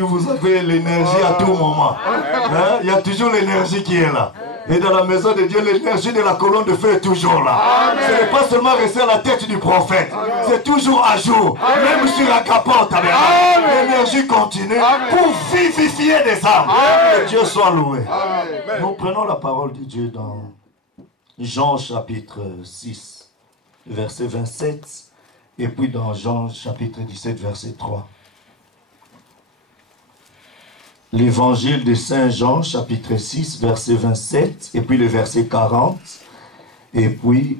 Vous avez l'énergie à tout moment. Hein? Il y a toujours l'énergie qui est là. Et dans la maison de Dieu, l'énergie de la colonne de feu est toujours là. Ce n'est pas seulement rester à la tête du prophète. C'est toujours à jour. Même sur la capote. L'énergie continue pour vivifier des âmes. Que Dieu soit loué. Nous prenons la parole de Dieu dans Jean chapitre 6, verset 27. Et puis dans Jean chapitre 17, verset 3. L'évangile de Saint Jean, chapitre 6, verset 27, et puis le verset 40, et puis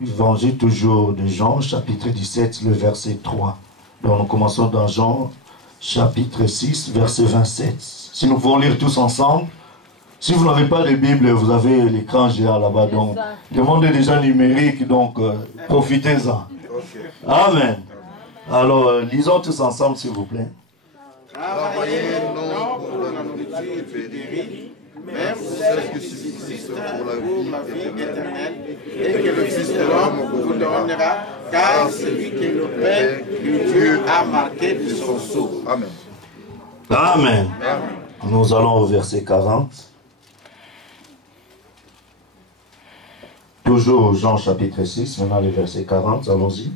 l'évangile toujours de Jean, chapitre 17, le verset 3. Donc nous commençons dans Jean, chapitre 6, verset 27. Si nous pouvons lire tous ensemble, si vous n'avez pas de Bible, vous avez l'écran géant là-bas, donc le monde est déjà numérique, donc profitez-en. Amen. Alors, lisons tous ensemble, s'il vous plaît. Travaillez non pour la nourriture périmée, mais pour celle qui subsiste pour la vie éternelle, et que le Fils de l'homme vous donnera, car c'est lui qui le Père que Dieu a marqué de son sceau. Amen. Amen. Nous allons au verset 40. Toujours Jean chapitre 6, maintenant le verset 40, allons-y.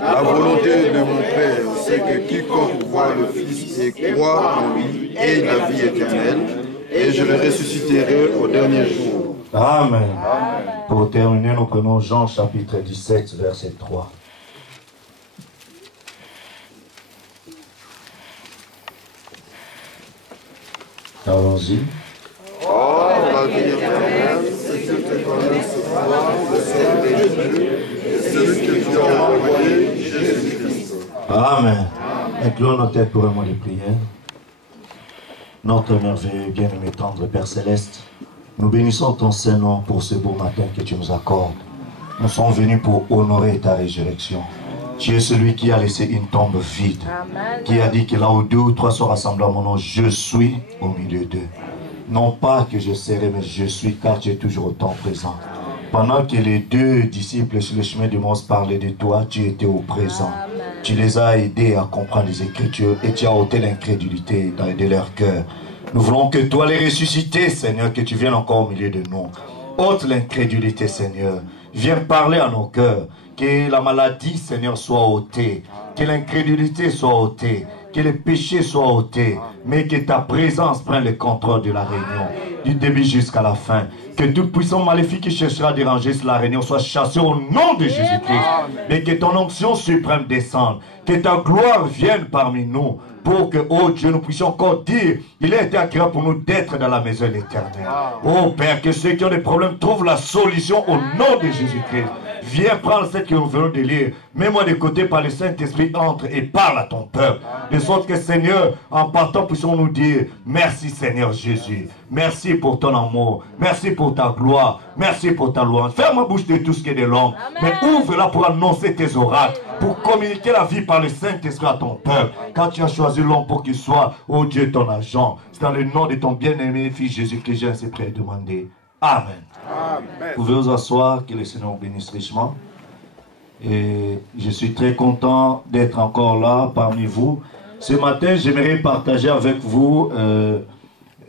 La volonté de mon Père, c'est que quiconque voit le Fils et croit en lui ait la vie éternelle, et je le ressusciterai au dernier jour. Amen. Pour terminer, nous prenons Jean chapitre 17, verset 3. Allons-y. Oh, la vie éternelle, c'est que tu connaisses toi, le Seul des Dieu, et celui que tu as envoyé, Jésus-Christ. Amen. Inclinons nos têtes pour un mot de prière. Notre merveilleux, bien-aimé, tendre Père Céleste, nous bénissons ton Saint-Nom pour ce beau matin que tu nous accordes. Nous sommes venus pour honorer ta résurrection. Tu es celui qui a laissé une tombe vide, qui a dit que là où 2 ou 3 sont rassemblés à mon nom, je suis au milieu d'eux. Non pas que je serai, mais je suis, car tu es toujours autant présent. Pendant que les 2 disciples sur le chemin de Mons parlaient de toi, tu étais au présent. Tu les as aidés à comprendre les Écritures et tu as ôté l'incrédulité de leur cœur. Nous voulons que toi les ressuscités, Seigneur, que tu viennes encore au milieu de nous. Ôte l'incrédulité, Seigneur. Viens parler à nos cœurs. Que la maladie, Seigneur, soit ôtée. Que l'incrédulité soit ôtée. Que les péchés soient ôtés. Mais que ta présence prenne le contrôle de la réunion. Du début jusqu'à la fin. Que tout puissant maléfique qui cherchera à déranger la réunion soit chassé au nom de Jésus-Christ. Mais que ton onction suprême descende. Que ta gloire vienne parmi nous. Pour que, oh Dieu, nous puissions encore dire, il a été agréable pour nous d'être dans la maison de l'Éternel. Oh Père, que ceux qui ont des problèmes trouvent la solution au nom de Jésus-Christ. Viens prendre cette que nous venons de lire. Mets-moi de côté par le Saint-Esprit, entre et parle à ton peuple. De sorte que, Seigneur, en partant, puissions nous dire, merci Seigneur Jésus. Merci pour ton amour. Merci pour ta gloire. Merci pour ta louange. Ferme ma bouche de tout ce qui est de l'homme. Mais ouvre-la pour annoncer tes oracles. Pour communiquer la vie par le Saint-Esprit à ton peuple. Quand tu as choisi l'homme pour qu'il soit, oh Dieu, ton agent. C'est dans le nom de ton bien-aimé Fils Jésus-Christ, j'ai ainsi prié et demandé. Amen. Amen. Vous pouvez vous asseoir, que le Seigneur vous bénisse richement. Et je suis très content d'être encore là parmi vous. Ce matin, j'aimerais partager avec vous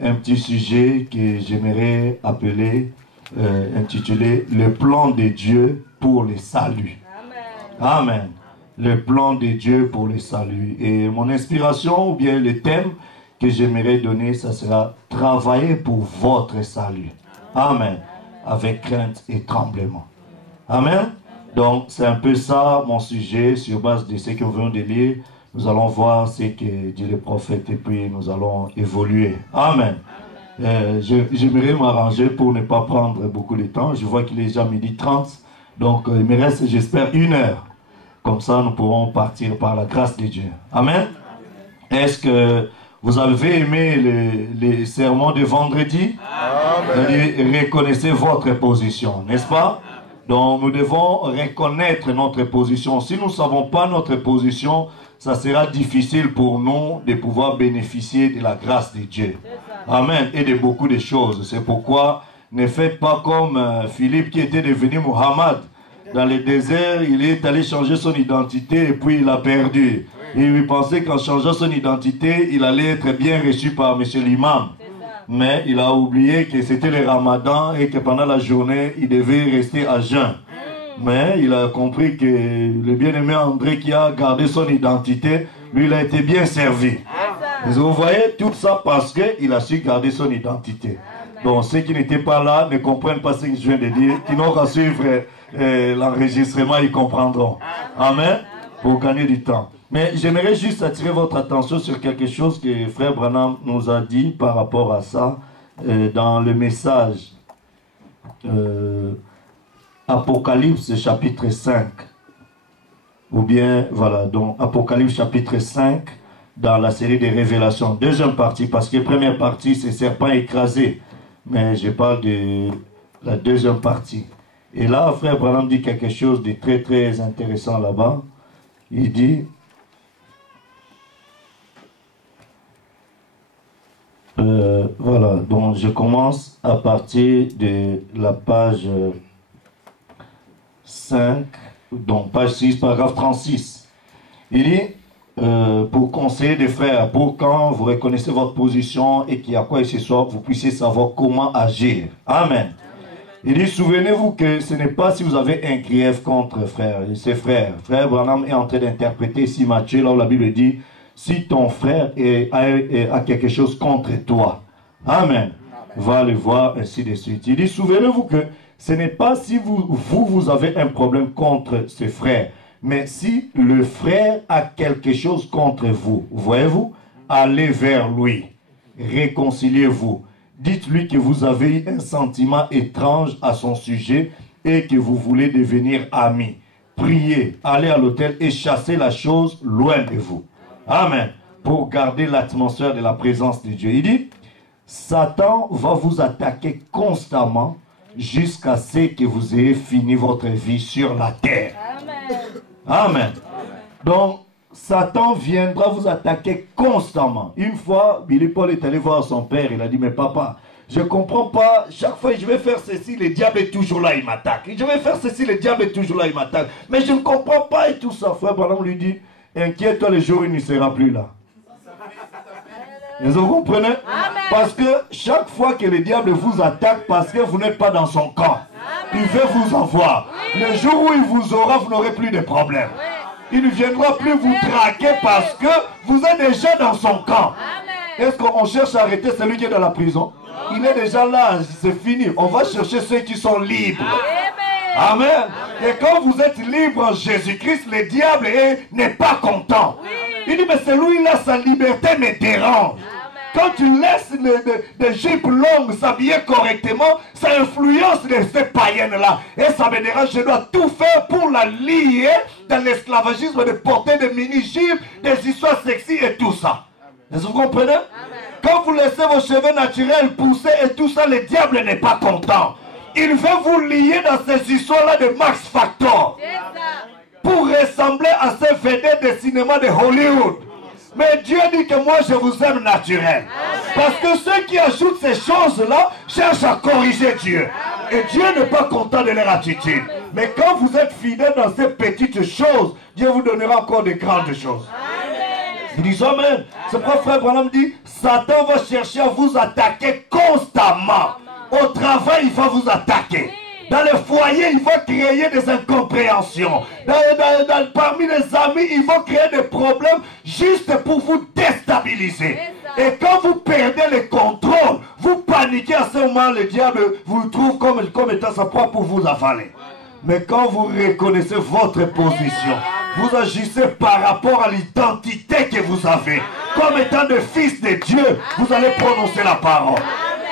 un petit sujet que j'aimerais appeler, intitulé « Le plan de Dieu pour le salut ». Amen. Le plan de Dieu pour le salut. Et mon inspiration, ou bien le thème que j'aimerais donner, ça sera « Travailler pour votre salut ». Amen. Avec crainte et tremblement. Amen. Donc, c'est un peu ça mon sujet, sur base de ce que nous venons de lire. Nous allons voir ce que dit le prophète et puis nous allons évoluer. Amen. J'aimerais m'arranger pour ne pas prendre beaucoup de temps. Je vois qu'il est déjà 12h30. Donc, il me reste, j'espère, 1 heure. Comme ça, nous pourrons partir par la grâce de Dieu. Amen. Est-ce que vous avez aimé les sermons de vendredi? Amen. Reconnaissez votre position, n'est-ce pas? Donc nous devons reconnaître notre position. Si nous ne savons pas notre position, ça sera difficile pour nous de pouvoir bénéficier de la grâce de Dieu. Amen. Et de beaucoup de choses. C'est pourquoi ne faites pas comme Philippe qui était devenu Muhammad. Dans le désert, il est allé changer son identité et puis il a perdu. Il pensait qu'en changeant son identité, il allait être bien reçu par M. l'imam. Mais il a oublié que c'était le ramadan et que pendant la journée, il devait rester à jeun. Mais il a compris que le bien-aimé André qui a gardé son identité, lui, il a été bien servi. Vous voyez tout ça parce qu'il a su garder son identité. Donc ceux qui n'étaient pas là ne comprennent pas ce que je viens de dire, qui n'ont qu'à suivre l'enregistrement, ils comprendront. Amen. Pour gagner du temps. Mais j'aimerais juste attirer votre attention sur quelque chose que Frère Branham nous a dit par rapport à ça dans le message Apocalypse chapitre 5. Ou bien, voilà, donc Apocalypse chapitre 5 dans la série des révélations. Deuxième partie, parce que la première partie c'est serpent écrasé. Mais je parle de la deuxième partie. Et là, Frère Branham dit quelque chose de très très intéressant là-bas. Il dit... voilà, donc je commence à partir de la page 5, donc page 6, paragraphe 36. Il dit, pour conseiller des frères, pour quand vous reconnaissez votre position et qu'il y a quoi que ce soit, vous puissiez savoir comment agir. Amen. Il dit, souvenez-vous que ce n'est pas si vous avez un grief contre frère, ses frères. Frère Branham est en train d'interpréter ici Matthieu, là où la Bible dit, si ton frère a quelque chose contre toi. Amen. Va le voir, ainsi de suite. Il dit, souvenez-vous que ce n'est pas si vous avez un problème contre ce frère, mais si le frère a quelque chose contre vous, voyez-vous, allez vers lui, réconciliez-vous. Dites-lui que vous avez un sentiment étrange à son sujet et que vous voulez devenir amis. Priez, allez à l'autel et chassez la chose loin de vous. Amen. Pour garder l'atmosphère de la présence de Dieu. Il dit, Satan va vous attaquer constamment jusqu'à ce que vous ayez fini votre vie sur la terre. Amen. Amen. Donc, Satan viendra vous attaquer constamment. Une fois, Billy Paul est allé voir son père. Il a dit, mais papa, je ne comprends pas. Chaque fois que je vais faire ceci, le diable est toujours là, il m'attaque. Je vais faire ceci, le diable est toujours là, il m'attaque. Mais je ne comprends pas et tout ça. Frère Branham lui dit, inquiète-toi, le jour où il ne sera plus là. Vous comprenez? Amen. Parce que chaque fois que le diable vous attaque, parce que vous n'êtes pas dans son camp, il veut vous avoir. Oui. Le jour où il vous aura, vous n'aurez plus de problème. Oui. Il ne viendra plus vous traquer parce que vous êtes déjà dans son camp. Est-ce qu'on cherche à arrêter celui qui est dans la prison? Non. Il est déjà là, c'est fini. On va chercher ceux qui sont libres. Amen. Amen. Et quand vous êtes libre en Jésus-Christ, le diable n'est pas content. Oui. Il dit, mais celui-là, sa liberté me dérange. Amen. Quand tu laisses des jupes longues s'habiller correctement, ça influence ces païennes-là. Et ça me dérange, je dois tout faire pour la lier dans l'esclavagisme, de porter des mini-jupes, des histoires sexy et tout ça. Est-ce que vous comprenez? Amen. Quand vous laissez vos cheveux naturels pousser et tout ça, le diable n'est pas content. Il veut vous lier dans ces histoires-là de Max Factor. Pour ressembler à ces vedettes de cinéma de Hollywood. Mais Dieu dit que moi je vous aime naturel. Parce que ceux qui ajoutent ces choses-là cherchent à corriger Dieu. Et Dieu n'est pas content de leur attitude. Mais quand vous êtes fidèles dans ces petites choses, Dieu vous donnera encore de grandes choses. Il dit Amen. C'est pourquoi Frère Branham dit, Satan va chercher à vous attaquer constamment. Au travail, il va vous attaquer. Dans le foyer, il va créer des incompréhensions. Parmi les amis, il va créer des problèmes juste pour vous déstabiliser. Et quand vous perdez le contrôle, vous paniquez à ce moment, le diable vous trouve comme étant sa proie pour vous avaler. Mais quand vous reconnaissez votre position, vous agissez par rapport à l'identité que vous avez. Comme étant de fils de Dieu, vous allez prononcer la parole.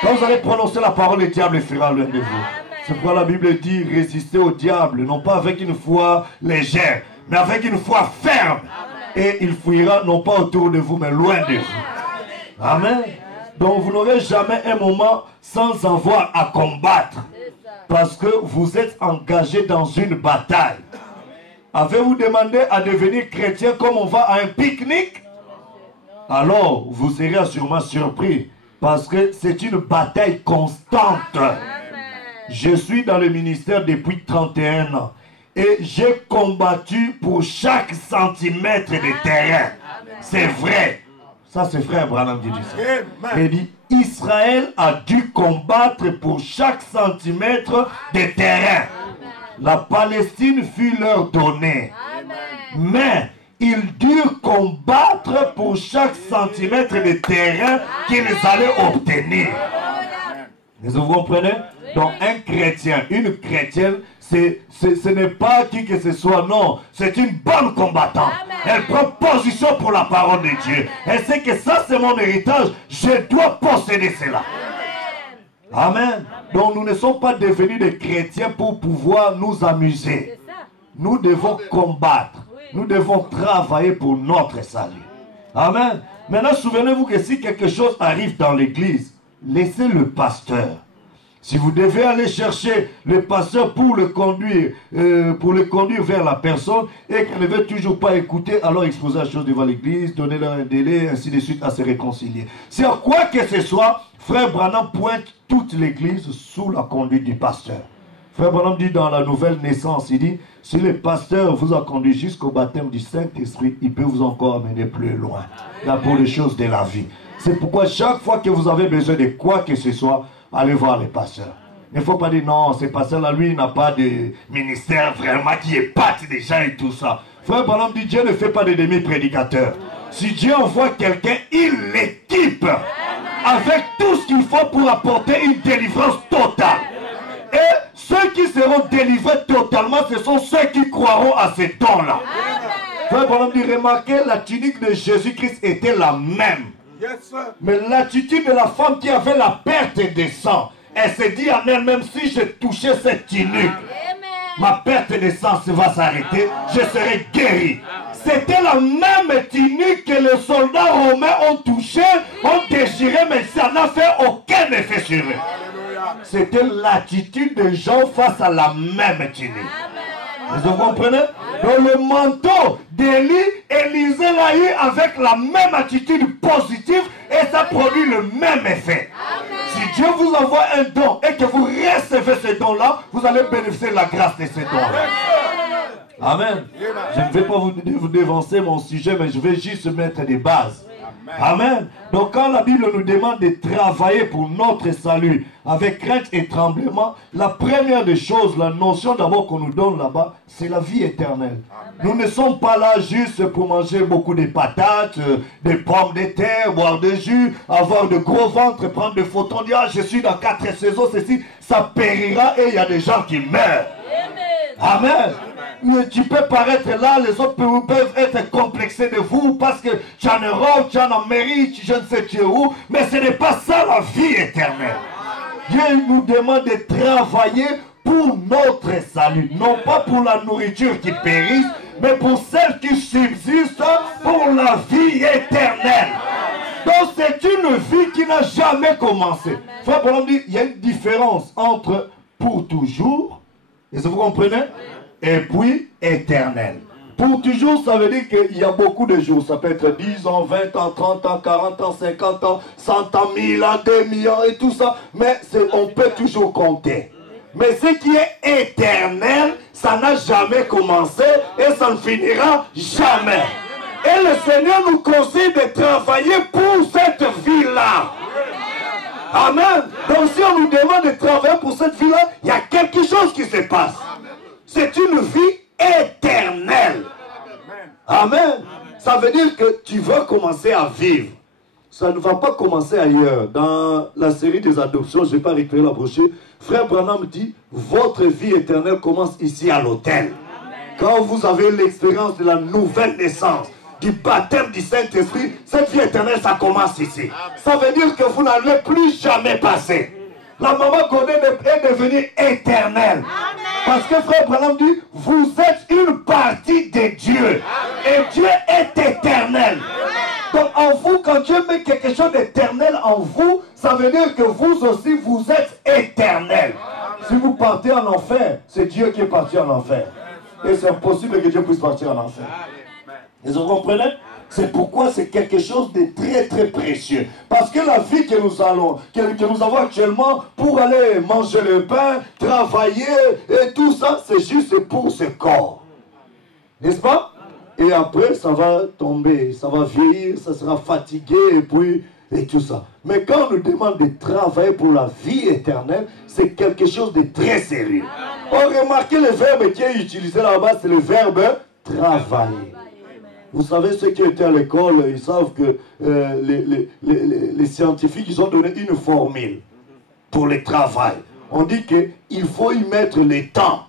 Quand vous allez prononcer la parole, le diable fera loin de vous. C'est pourquoi la Bible dit, résistez au diable, non pas avec une foi légère, mais avec une foi ferme. Et il fuira non pas autour de vous, mais loin de vous. Amen. Donc vous n'aurez jamais un moment sans avoir à combattre. Parce que vous êtes engagé dans une bataille. Avez-vous demandé à devenir chrétien comme on va à un pique-nique? Alors vous serez sûrement surpris. Parce que c'est une bataille constante. Je suis dans le ministère depuis 31 ans. Et j'ai combattu pour chaque centimètre de terrain. C'est vrai. Ça, c'est frère Branham qui dit ça. Il dit, Israël a dû combattre pour chaque centimètre de terrain. La Palestine fut leur donnée. Mais ils durent combattre pour chaque centimètre de terrain qu'ils allaient obtenir. Vous comprenez? Donc un chrétien, une chrétienne, ce n'est pas qui que ce soit, non. C'est une bonne combattante. Elle prend position pour la parole de Dieu. Elle sait que ça c'est mon héritage. Je dois posséder cela. Amen. Donc nous ne sommes pas devenus des chrétiens pour pouvoir nous amuser. Nous devons combattre. Nous devons travailler pour notre salut. Amen. Maintenant, souvenez-vous que si quelque chose arrive dans l'église, laissez le pasteur. Si vous devez aller chercher le pasteur pour le conduire vers la personne et qu'il ne veut toujours pas écouter, alors exposer la chose devant l'église, donner leur un délai, ainsi de suite, à se réconcilier. C'est à quoi que ce soit, frère Branham pointe toute l'église sous la conduite du pasteur. Frère Branham dit dans la nouvelle naissance, il dit, si le pasteur vous a conduit jusqu'au baptême du Saint-Esprit, il peut vous encore amener plus loin, là pour les choses de la vie. C'est pourquoi chaque fois que vous avez besoin de quoi que ce soit, allez voir les pasteurs. Il ne faut pas dire non, ce pasteur-là, lui, il n'a pas de ministère vraiment qui épate des gens et tout ça. Frère Branham dit, Dieu ne fait pas de demi-prédicateurs. Si Dieu envoie quelqu'un, il l'équipe avec tout ce qu'il faut pour apporter une délivrance totale. Et ceux qui seront délivrés totalement, ce sont ceux qui croiront à ces dons-là. Frère Branham dit, remarquez, la tunique de Jésus-Christ était la même. Mais l'attitude de la femme qui avait la perte de sang, elle s'est dit en elle-même, si je touchais cette tunique, ma perte de sang va s'arrêter, je serai guéri. C'était la même tunique que les soldats romains ont touché, ont déchiré, mais ça n'a fait aucun effet sur eux. C'était l'attitude de Jean face à la même tunique. Vous comprenez? Dans le manteau d'Élie, Élisée l'a eu avec la même attitude positive et ça produit le même effet. Si Dieu vous envoie un don et que vous recevez ce don-là, vous allez bénéficier de la grâce de ce don-là. Amen. Je ne vais pas vous dévancer mon sujet, mais je vais juste mettre des bases. Amen. Donc quand la Bible nous demande de travailler pour notre salut avec crainte et tremblement, la première des choses, la notion d'abord qu'on nous donne là-bas, c'est la vie éternelle. Nous ne sommes pas là juste pour manger beaucoup de patates, des pommes de terre, boire de jus, avoir de gros ventres, prendre des photos, dire ah, je suis dans 4 saisons, ceci, ça périra et il y a des gens qui meurent. Amen. Tu peux paraître là, les autres peuvent être complexés de vous parce que tu es en Europe, tu es en Amérique, je ne sais où, mais ce n'est pas ça la vie éternelle. Dieu nous demande de travailler pour notre salut, non pas pour la nourriture qui périsse, mais pour celle qui subsiste pour la vie éternelle. Donc c'est une vie qui n'a jamais commencé. Frère Branham dit, il y a une différence entre pour toujours, est-ce que vous comprenez? Et puis éternel. Pour toujours, ça veut dire qu'il y a beaucoup de jours. Ça peut être 10 ans, 20 ans, 30 ans, 40 ans, 50 ans, 100 ans, 1000 ans, 2000 ans et tout ça. Mais on peut toujours compter. Mais ce qui est éternel, ça n'a jamais commencé et ça ne finira jamais. Et le Seigneur nous conseille de travailler pour cette vie-là. Amen. Donc si on nous demande de travailler pour cette vie-là, il y a quelque chose qui se passe. C'est une vie éternelle. Amen. Ça veut dire que tu vas commencer à vivre. Ça ne va pas commencer ailleurs. Dans la série des adoptions, je ne vais pas récupérer la brochure. Frère Branham dit, votre vie éternelle commence ici à l'autel. Quand vous avez l'expérience de la nouvelle naissance, du baptême du Saint-Esprit, cette vie éternelle, ça commence ici. Ça veut dire que vous n'allez plus jamais passer. La maman Godin est devenue éternelle. Parce que frère Branham dit, vous êtes une partie de Dieu. Et Dieu est éternel. Donc en vous, quand Dieu met quelque chose d'éternel en vous, ça veut dire que vous aussi, vous êtes éternel. Si vous partez en enfer, c'est Dieu qui est parti en enfer. Et c'est impossible que Dieu puisse partir en enfer. Vous comprenez? C'est pourquoi c'est quelque chose de très très précieux. Parce que la vie que nous avons actuellement pour aller manger le pain, travailler et tout ça, c'est juste pour ce corps. N'est-ce pas? Et après, ça va tomber, ça va vieillir, ça sera fatigué et puis... et tout ça. Mais quand on nous demande de travailler pour la vie éternelle, c'est quelque chose de très sérieux. On remarque le verbe qui est utilisé là-bas, c'est le verbe travailler. Vous savez, ceux qui étaient à l'école, ils savent que les scientifiques, ils ont donné une formule pour le travail. On dit qu'il faut y mettre le temps.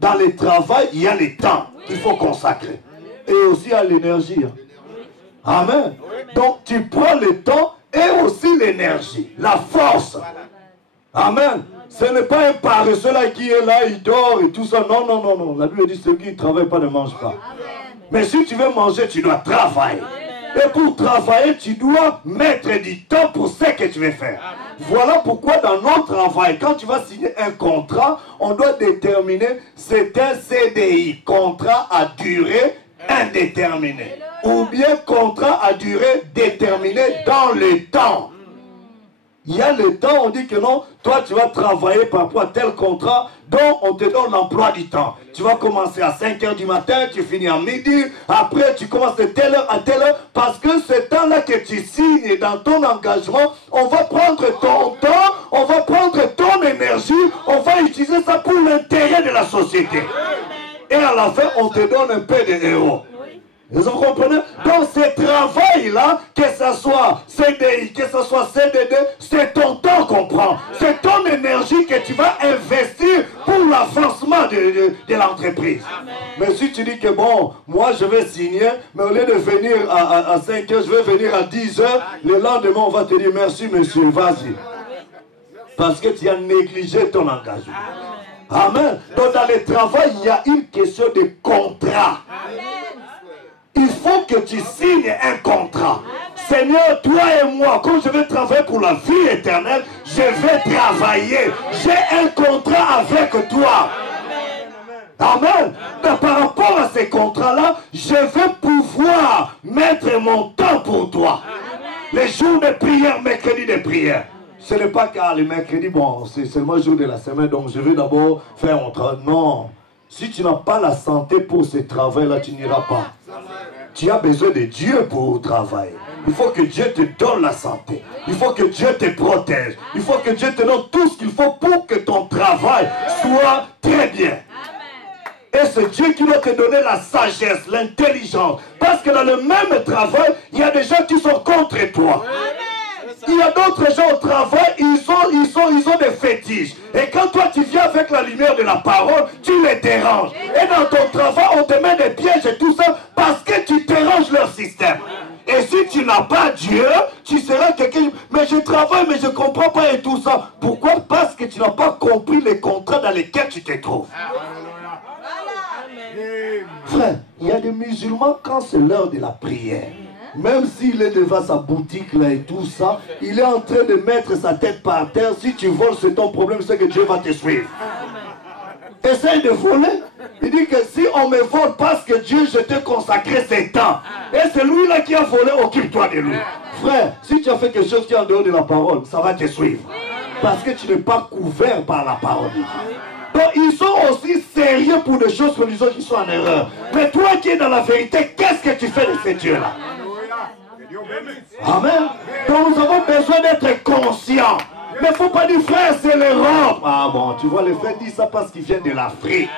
Dans le travail, il y a le temps qu'il faut consacrer. Et aussi à l'énergie. Amen. Donc tu prends le temps et aussi l'énergie, la force. Amen. Ce n'est pas un paresseux là qui est là, il dort et tout ça. Non, non, non, non. La Bible dit celui qui ne travaille pas ne mange pas. Mais si tu veux manger, tu dois travailler. Et pour travailler, tu dois mettre du temps pour ce que tu veux faire. Voilà pourquoi dans notre travail, quand tu vas signer un contrat, on doit déterminer c'est un CDI, contrat à durée indéterminée. Ou bien contrat à durée déterminée dans le temps. Il y a le temps, on dit que non, toi tu vas travailler par rapport à tel contrat, dont on te donne l'emploi du temps. Tu vas commencer à 5 h du matin, tu finis à midi, après tu commences de telle heure à telle heure, parce que ce temps-là que tu signes dans ton engagement, on va prendre ton temps, on va prendre ton énergie, on va utiliser ça pour l'intérêt de la société. Et à la fin, on te donne un peu de héros. Vous comprenez? Donc ce travail-là, que ce soit CDI, que ce soit CDD, c'est ton temps qu'on prend. C'est ton énergie que tu vas investir pour l'avancement de l'entreprise. Mais si tu dis que bon, moi je vais signer, mais au lieu de venir à 5 h, je vais venir à 10 h, le lendemain on va te dire merci monsieur, vas-y. Parce que tu as négligé ton engagement. Amen. Donc dans le travail, il y a une question de contrat. Il faut que tu signes un contrat. Seigneur, toi et moi, quand je vais travailler pour la vie éternelle, je vais travailler. J'ai un contrat avec toi. Amen. Donc, par rapport à ces contrats-là, je vais pouvoir mettre mon temps pour toi. Les jours de prière, mercredi de prière. Ce n'est pas car le mercredi, bon, c'est seulement le jour de la semaine, donc je vais d'abord faire mon travail. Non. Si tu n'as pas la santé pour ce travail-là, tu n'iras pas. Tu as besoin de Dieu pour travailler. Il faut que Dieu te donne la santé. Il faut que Dieu te protège. Il faut que Dieu te donne tout ce qu'il faut pour que ton travail soit très bien. Et c'est Dieu qui doit te donner la sagesse, l'intelligence. Parce que dans le même travail, il y a des gens qui sont contre toi. Il y a d'autres gens au travail, ils ont des fétiches. Et quand toi tu viens avec la lumière de la parole, tu les déranges. Et dans ton travail, on te met des pièges et tout ça parce que tu déranges leur système. Et si tu n'as pas Dieu, tu seras quelqu'un... Mais je travaille, mais je ne comprends pas et tout ça. Pourquoi? Parce que tu n'as pas compris les contrats dans lesquels tu te trouves. Frère, il y a des musulmans quand c'est l'heure de la prière. Même s'il est devant sa boutique là et tout ça, il est en train de mettre sa tête par terre. Si tu voles, c'est ton problème, c'est que Dieu va te suivre. Essaye de voler. Il dit que si on me vole parce que Dieu, je t'ai consacré ses temps. Et c'est lui là qui a volé, occupe-toi de lui. Frère, si tu as fait quelque chose qui est en dehors de la parole, ça va te suivre. Parce que tu n'es pas couvert par la parole de Dieu. Donc ils sont aussi sérieux pour des choses religieuses qui sont en erreur. Mais toi qui es dans la vérité, qu'est-ce que tu fais de ces dieux-là? Amen. Donc nous avons besoin d'être conscients. Mais il ne faut pas dire frère, c'est l'Europe. Ah bon, tu vois, les frères disent ça parce qu'ils viennent de l'Afrique.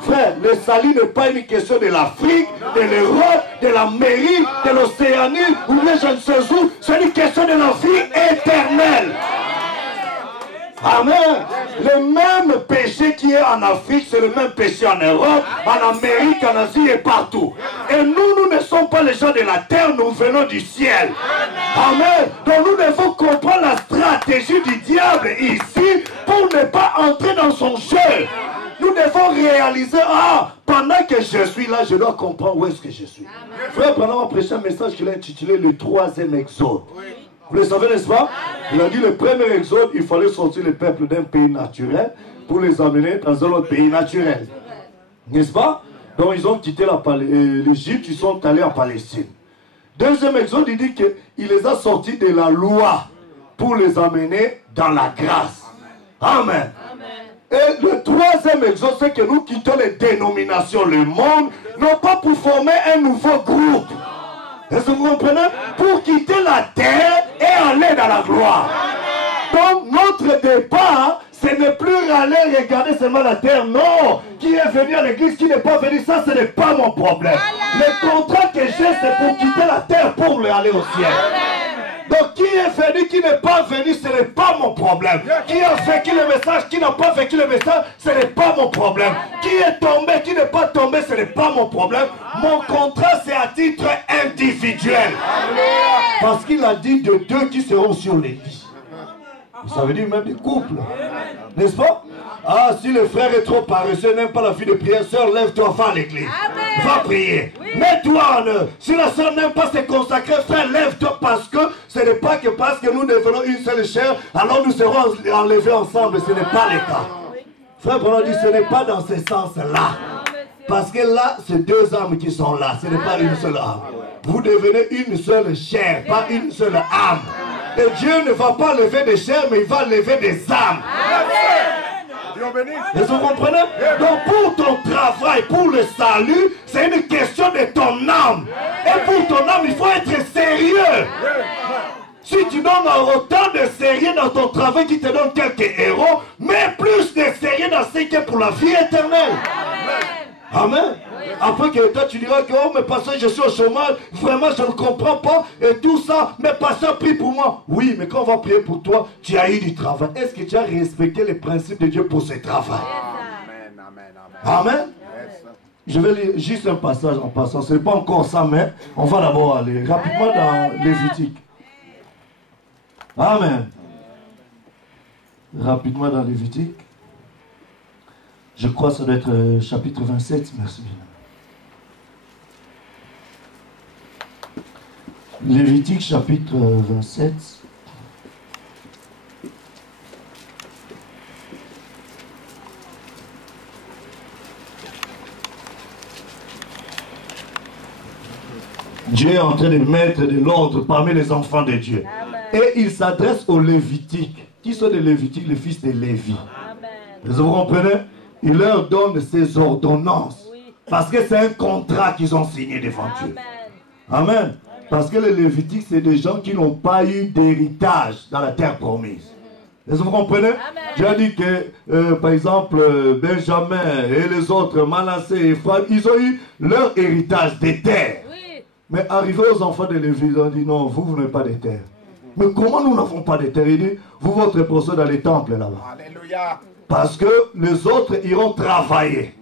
Frère, le salut n'est pas une question de l'Afrique, de l'Europe, de l'Amérique, de l'Océanie, ou bien je ne sais où. C'est une question de la vie éternelle. Amen. Le même péché qui est en Afrique, c'est le même péché en Europe, en Amérique, en Asie et partout. Et nous ne sommes pas les gens de la terre, nous venons du ciel. Amen. Donc nous devons comprendre la stratégie du diable ici pour ne pas entrer dans son jeu. Nous devons réaliser, pendant que je suis là, je dois comprendre où est-ce que je suis. Frère, pendant mon prêché un message qu'il a intitulé le 3e exode. Vous le savez, n'est-ce pas? Il a dit le premier exode, il fallait sortir le peuple d'un pays naturel pour les amener dans un autre pays naturel. N'est-ce pas? Donc ils ont quitté l'Égypte, ils sont allés en Palestine. Deuxième exode, il dit qu'il les a sortis de la loi pour les amener dans la grâce. Amen. Et le troisième exode, c'est que nous quittons les dénominations, le monde, non pas pour former un nouveau groupe. Est-ce que vous comprenez? Pour quitter la terre et aller dans la gloire. Donc notre départ, ce n'est plus aller regarder seulement la terre. Non, qui est venu à l'église, qui n'est pas venu, ça ce n'est pas mon problème. Le contrat que j'ai, c'est pour quitter la terre pour aller au ciel. Donc qui est venu, qui n'est pas venu, ce n'est pas mon problème. Qui a vécu le message, qui n'a pas vécu le message, ce n'est pas mon problème. Qui est tombé, qui n'est pas tombé, ce n'est pas mon problème. Mon contrat, c'est à titre individuel. Parce qu'il a dit de deux qui seront sur les lits. Ça veut dire même des couples. N'est-ce pas? Ah, si le frère est trop paresseux, n'aime pas la vie de prière, sœur, lève-toi, va à l'église. Va prier. Mets-toi en œuvre. Si la sœur n'aime pas se consacrer, frère, lève-toi, parce que ce n'est pas que parce que nous devenons une seule chair, alors nous serons enlevés ensemble. Ce n'est pas le cas. Frère Bruno dit, ce n'est pas dans ce sens-là. Parce que là, c'est deux âmes qui sont là. Ce n'est pas une seule âme. Vous devenez une seule chair, pas une seule âme. Et Dieu ne va pas lever des chairs, mais il va lever des âmes. Est-ce que vous comprenez? Donc pour ton travail, pour le salut, c'est une question de ton âme. Et pour ton âme, il faut être sérieux. Si tu donnes autant de sérieux dans ton travail qui te donne quelques héros, mais plus de sérieux dans ce qui est pour la vie éternelle. Amen. Après que toi tu diras que oh mais pasteur je suis au chômage, vraiment je ne comprends pas et tout ça, mais pasteur prie pour moi. Oui, mais quand on va prier pour toi, tu as eu du travail. Est-ce que tu as respecté les principes de Dieu pour ce travail? Amen. Je vais lire juste un passage en passant, ce n'est pas encore ça, mais on va d'abord aller rapidement dans Lévitique. Amen. Rapidement dans Lévitique. Je crois que ça doit être chapitre 27, merci bien. Lévitique chapitre 27. Dieu est en train de mettre de l'ordre parmi les enfants de Dieu. Amen. Et il s'adresse aux Lévitiques. Qui sont les Lévitiques? Les fils de Lévi. Amen. Vous comprenez? Il leur donne ses ordonnances. Oui. Parce que c'est un contrat qu'ils ont signé devant Dieu. Amen. Parce que les Lévitiques, c'est des gens qui n'ont pas eu d'héritage dans la terre promise. Est-ce que vous comprenez? Amen. Dieu a dit que, par exemple, Benjamin et les autres, Manassé et Ephraim, ils ont eu leur héritage des terres. Oui. Mais arrivé aux enfants de Lévi, ils ont dit non, vous n'avez pas de terres. Mais comment nous n'avons pas de terres? Il dit, vous, votre poste dans les temples là-bas. Alléluia. Parce que les autres iront travailler.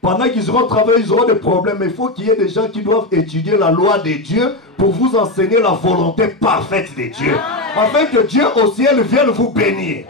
Pendant qu'ils iront travailler, ils auront des problèmes. Mais il faut qu'il y ait des gens qui doivent étudier la loi de Dieu pour vous enseigner la volonté parfaite de Dieu. Afin que Dieu au ciel vienne vous bénir.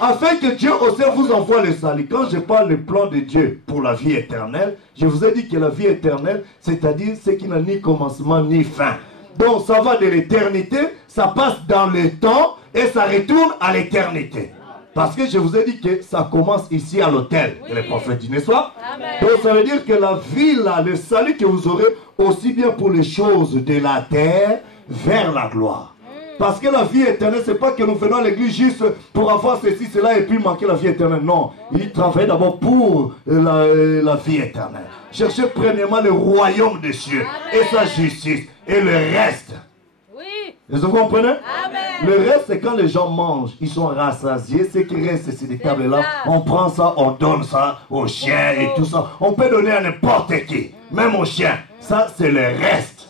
Afin que Dieu au ciel vous envoie le salut. Quand je parle du plan de Dieu pour la vie éternelle, je vous ai dit que la vie éternelle, c'est-à-dire ce qui n'a ni commencement ni fin. Donc ça va de l'éternité, ça passe dans le temps et ça retourne à l'éternité. Parce que je vous ai dit que ça commence ici à l'autel, oui. Que les prophètes disent, n'est-ce pas? Donc ça veut dire que la vie là, le salut que vous aurez, aussi bien pour les choses de la terre, vers la gloire. Parce que la vie éternelle, c'est pas que nous venons à l'église juste pour avoir ceci, cela et puis manquer la vie éternelle. Non, il travaille d'abord pour la vie éternelle. Cherchez premièrement le royaume des cieux et sa justice et le reste. Est-ce que vous comprenez? Amen. Le reste, c'est quand les gens mangent, ils sont rassasiés. Ce qui reste, c'est des tables-là. On prend ça, on donne ça aux chiens et tout ça. On peut donner à n'importe qui, même aux chiens. Ça, c'est le reste.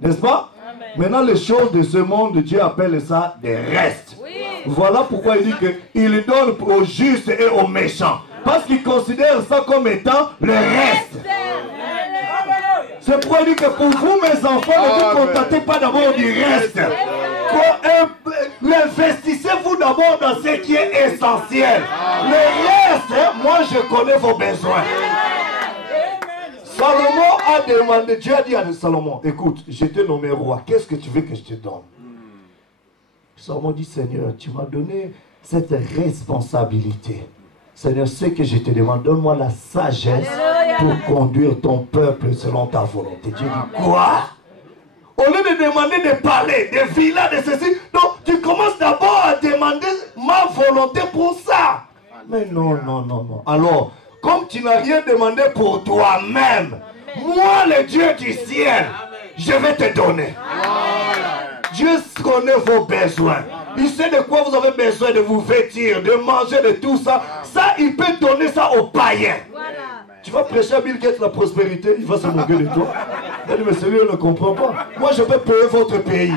N'est-ce pas? Amen. Maintenant, les choses de ce monde, Dieu appelle ça des restes. Oui. Voilà pourquoi il dit qu'il donne aux justes et aux méchants. Parce qu'il considère ça comme étant le reste. C'est pourquoi il dit que pour vous, mes enfants, ne vous contentez pas d'abord du reste. Investissez-vous d'abord dans ce qui est essentiel. Le reste, moi je connais vos besoins. Salomon a demandé, Dieu a dit à Salomon, écoute, je t'ai nommé roi, qu'est-ce que tu veux que je te donne? Salomon dit, Seigneur, tu m'as donné cette responsabilité. Seigneur, ce que je te demande, donne-moi la sagesse pour conduire ton peuple selon ta volonté. Dieu dit, quoi? Au lieu de demander des palais, des villas, de ceci, donc tu commences d'abord à demander ma volonté pour ça. Mais non, non, non, non. Alors, comme tu n'as rien demandé pour toi-même, moi, le Dieu du ciel, je vais te donner. Dieu connaît vos besoins. Il sait de quoi vous avez besoin, de vous vêtir, de manger, de tout ça. Ça, il peut donner ça aux païens. Tu vas prêcher à Bill Gates la prospérité, il va se moquer de toi. Il dit, mais celui-là ne comprend pas. Moi, je vais payer votre pays.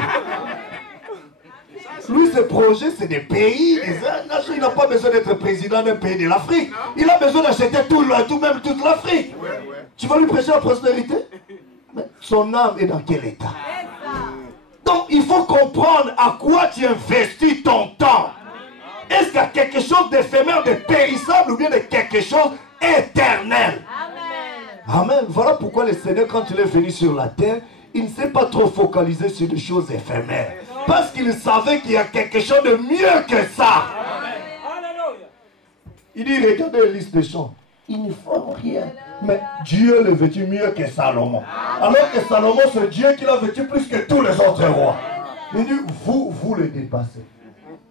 Lui, ses projets, c'est des pays. Il n'a pas besoin d'être président d'un pays de l'Afrique. Il a besoin d'acheter même toute l'Afrique. Tu vas lui prêcher la prospérité? Mais son âme est dans quel état? Donc, il faut comprendre à quoi tu investis ton temps. Est-ce qu'il y a quelque chose d'éphémère, de périssable ou bien de quelque chose éternel? Amen. Amen. Voilà pourquoi le Seigneur, quand il est venu sur la terre, il ne s'est pas trop focalisé sur des choses éphémères. Parce qu'il savait qu'il y a quelque chose de mieux que ça. Il dit, regardez la liste des chants. Ils ne font rien. Mais Dieu le vêtit mieux que Salomon. Alors que Salomon, c'est Dieu qui l'a vêtu plus que tous les autres rois. Il dit, vous le dépassez.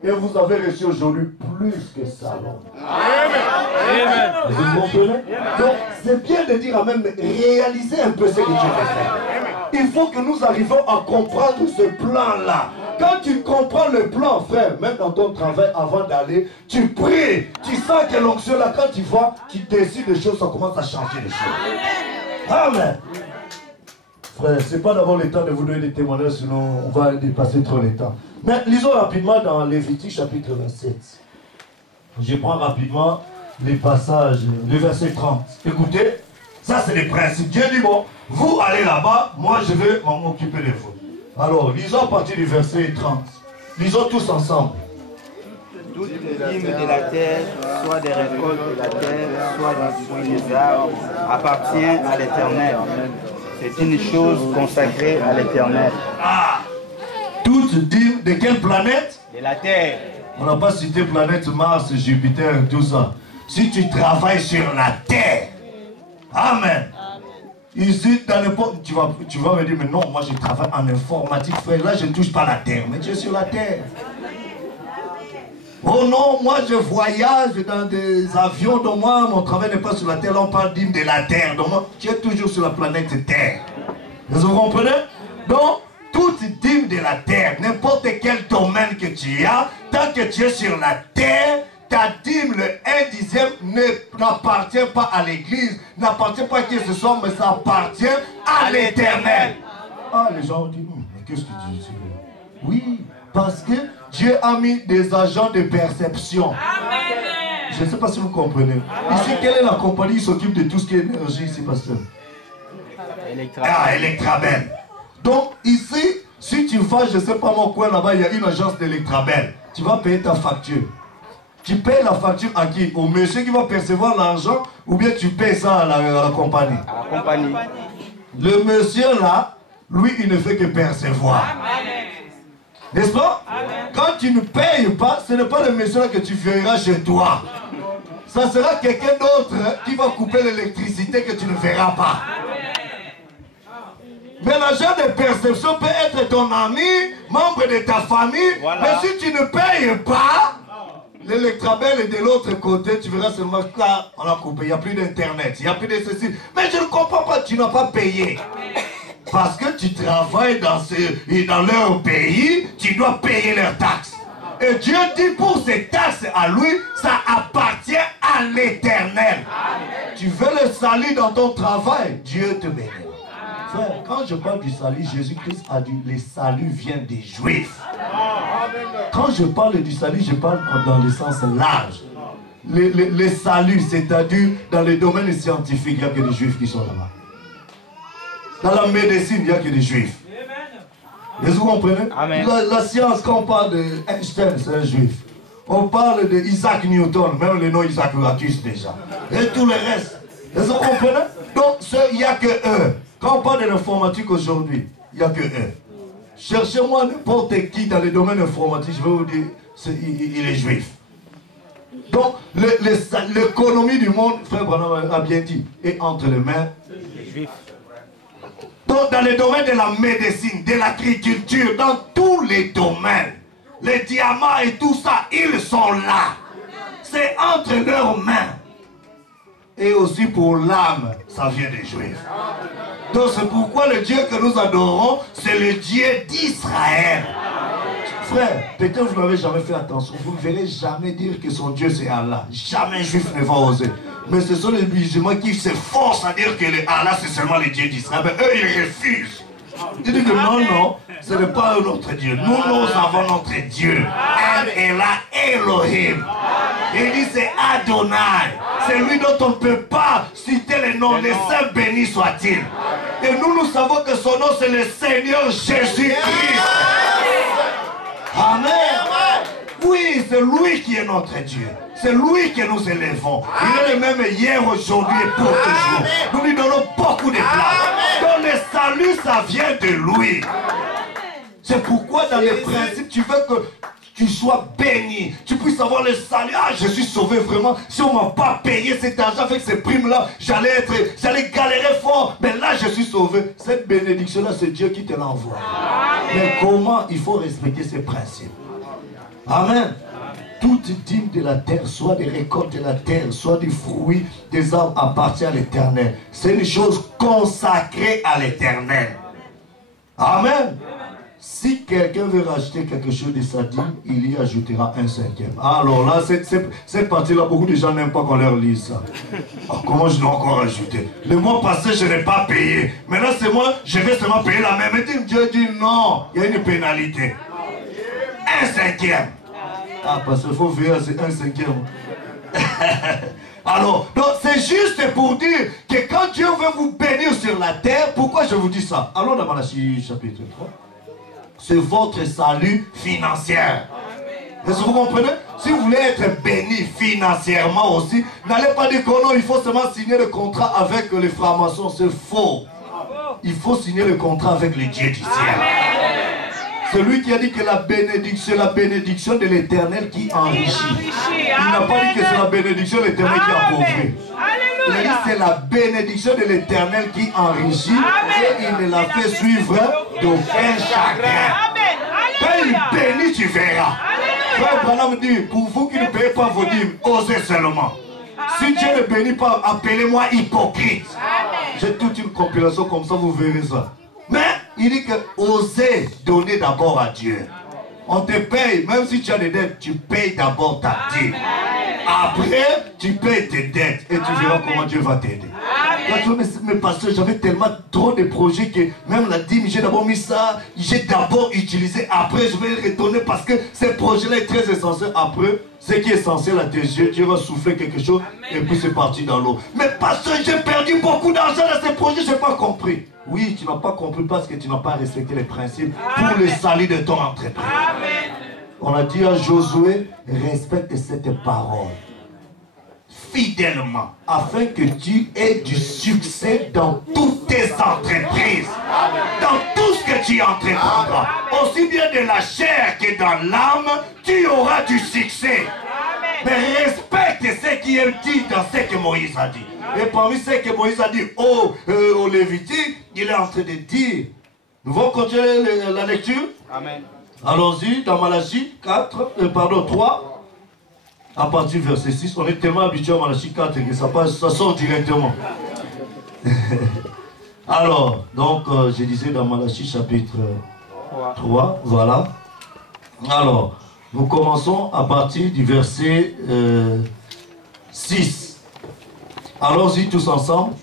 Et vous avez reçu aujourd'hui plus que Salomon. Amen. Vous comprenez? Donc, c'est bien de dire Amen, mais réalisez un peu ce que Dieu veut faire. Il faut que nous arrivions à comprendre ce plan-là. Quand tu comprends le plan, frère, même dans ton travail, avant d'aller, tu pries. Tu sens que l'onction là, quand tu vois, tu décides des choses, ça commence à changer les choses. Amen. Frère, ce n'est pas d'abord le temps de vous donner des témoignages, sinon on va dépasser trop le temps. Mais lisons rapidement dans Lévitique chapitre 27. Je prends rapidement les passages, le verset 30. Écoutez, ça c'est les principes. Dieu dit, bon, vous allez là-bas, moi je vais m'occuper de vous. Alors, lisons à partir du verset 30. Lisons tous ensemble. Toute dîme de la terre, soit des récoltes de la terre, soit des fruits des arbres, appartient à l'Éternel. C'est une chose consacrée à l'Éternel. Ah! Toute dîme de quelle planète? De la terre. On n'a pas cité planète Mars, Jupiter, tout ça. Si tu travailles sur la terre, Amen. Ici, dans n'importe, tu vas me dire, mais non, moi je travaille en informatique, frère. Là, je ne touche pas la terre, mais tu es sur la terre. Oh non, moi je voyage dans des avions, donc moi, mon travail n'est pas sur la terre. Là, on parle d'hymne de la terre. Donc moi, tu es toujours sur la planète Terre. Vous comprenez? Donc, toute dîme de la terre, n'importe quel domaine que tu as, tant que tu es sur la terre, ta dîme, le 1/10 n'appartient pas à l'église, n'appartient pas à qui que ce soit, mais ça appartient à l'Éternel. Ah, les gens disent, mais qu'est-ce que tu dis? Oui, parce que Dieu a mis des agents de perception. Amen. Je ne sais pas si vous comprenez. Ici, quelle est la compagnie qui s'occupe de tout ce qui est énergie ici, pasteur? Electrabel. Donc, ici, si tu vas, je ne sais pas mon coin là-bas, il y a une agence d'Electrabel. Tu vas payer ta facture. Tu payes la facture à qui? Au monsieur qui va percevoir l'argent ou bien tu payes ça à la compagnie? À la compagnie. Le monsieur là, lui, il ne fait que percevoir. N'est-ce pas? Quand tu ne payes pas, ce n'est pas le monsieur là que tu verras chez toi. Ça sera quelqu'un d'autre qui va couper l'électricité que tu ne verras pas. Mais l'agent de perception peut être ton ami, membre de ta famille, voilà. Mais si tu ne payes pas, l'électrabel est de l'autre côté, tu verras seulement que là, on a coupé, il n'y a plus d'internet, il n'y a plus de ceci. Mais je ne comprends pas, tu n'as pas payé. Parce que tu travailles dans leur pays, tu dois payer leurs taxes. Et Dieu dit pour ces taxes à lui, ça appartient à l'Éternel. Tu veux le salut dans ton travail, Dieu te bénit. Frère, quand je parle du salut, Jésus-Christ a dit, le salut vient des Juifs. Quand je parle du salut, je parle dans le sens large. Le salut, c'est-à-dire dans les domaines scientifiques, il n'y a que des Juifs qui sont là-bas. Dans la médecine, il n'y a que des Juifs. Vous comprenez? La science, quand on parle d'Einstein, c'est un Juif. On parle d'Isaac Newton, même le nom Isaac Ratus déjà. Et tout le reste. Vous comprenez? Donc, il n'y a que eux. Quand on parle de l'informatique aujourd'hui, il n'y a que eux. Cherchez-moi n'importe qui dans le domaine informatique, je vais vous dire, il est juif. Donc, l'économie du monde, frère Branham a bien dit, est entre les mains des juifs. Donc, Donc, dans le domaine de la médecine, de l'agriculture, dans tous les domaines, les diamants et tout ça, ils sont là. C'est entre leurs mains. Et aussi pour l'âme, ça vient des Juifs. Donc c'est pourquoi le Dieu que nous adorons, c'est le Dieu d'Israël. Frère, peut-être vous n'avez jamais fait attention. Vous ne verrez jamais dire que son Dieu c'est Allah. Jamais un Juif ne va oser. Mais ce sont les musulmans qui s'efforcent à dire que Allah c'est seulement le Dieu d'Israël. Mais eux, ils refusent. Ils disent que non, non, ce n'est pas notre Dieu. Nous, nous avons notre Dieu. Elle est là, Elohim. Il dit c'est Adonai. C'est lui dont on ne peut pas citer le nom. Le Saint béni soit-il. Et nous, nous savons que son nom c'est le Seigneur Jésus-Christ. Amen. Oui, c'est lui qui est notre Dieu. C'est lui que nous élevons. Il est le même hier, aujourd'hui et pour toujours. Nous lui donnons beaucoup de place. Donc le salut, ça vient de lui. C'est pourquoi dans les principes, tu veux que tu sois béni, tu puisses avoir le salut. Ah, je suis sauvé vraiment. Si on ne m'a pas payé cet argent avec ces primes-là, j'allais galérer fort. Mais là, je suis sauvé. Cette bénédiction-là, c'est Dieu qui te l'envoie. Mais comment il faut respecter ces principes? Amen. Toute dîme de la terre, soit des récoltes de la terre, soit des fruits des arbres, appartient à l'Éternel. C'est une chose consacrée à l'Éternel. Amen. Si quelqu'un veut racheter quelque chose de sa dîme, il y ajoutera un cinquième. Alors là, cette partie-là, beaucoup de gens n'aiment pas qu'on leur lise ça. Oh, comment je dois encore ajouter? Le mois passé, je n'ai pas payé. Maintenant, c'est moi, je vais seulement payer la même. Et Dieu dit non, il y a une pénalité. Un cinquième. Ah, parce qu'il faut veiller à un cinquième. Alors, donc c'est juste pour dire que quand Dieu veut vous bénir sur la terre, pourquoi je vous dis ça? Allons dans Malachie chapitre 3. C'est votre salut financier. Est-ce que vous comprenez? Si vous voulez être béni financièrement aussi, n'allez pas dire que non, il faut seulement signer le contrat avec les francs-maçons. C'est faux. Il faut signer le contrat avec le Dieu du ciel. Celui qui a dit que la bénédiction de l'Éternel qui enrichit. Il n'a pas dit que c'est la bénédiction de l'Éternel qui appauvrit. Il a dit que c'est la bénédiction de l'Éternel qui enrichit et il ne la fait suivre d'aucun chagrin. Quand il bénit, tu verras. Frère Branham dit, pour vous qui ne payez pas vos dîmes, osez seulement. Si Dieu ne bénit pas, appelez-moi hypocrite. J'ai toute une compilation comme ça, vous verrez ça. Mais il dit que osez donner d'abord à Dieu. On te paye, même si tu as des dettes, tu payes d'abord ta dîme. Après, tu payes tes dettes et tu verras comment Dieu va t'aider. Mais pasteur, j'avais tellement trop de projets que même la dîme, j'ai d'abord mis ça, j'ai d'abord utilisé, après je vais retourner parce que ce projet-là est très essentiel. Après, ce qui est essentiel à tes yeux, Dieu va souffler quelque chose et puis c'est parti dans l'eau. Mais pasteur, j'ai perdu beaucoup d'argent dans ce projet, je n'ai pas compris. Oui, tu n'as pas compris parce que tu n'as pas respecté les principes pour le salut de ton entreprise. On a dit à Josué, respecte cette parole fidèlement afin que tu aies du succès dans toutes tes entreprises, dans tout ce que tu entreprendras, aussi bien de la chair que dans l'âme, tu auras du succès. Mais respecte ce qui est dit dans ce que Moïse a dit. Et parmi ce que Moïse a dit au Lévitique, il est en train de dire, nous allons continuer la lecture. Amen. Allons-y dans Malachie 3, à partir du verset 6. On est tellement habitué à Malachie 4 que ça sort directement. Alors, donc, je disais dans Malachie chapitre 3, voilà. Alors, nous commençons à partir du verset 6. Allons-y tous ensemble.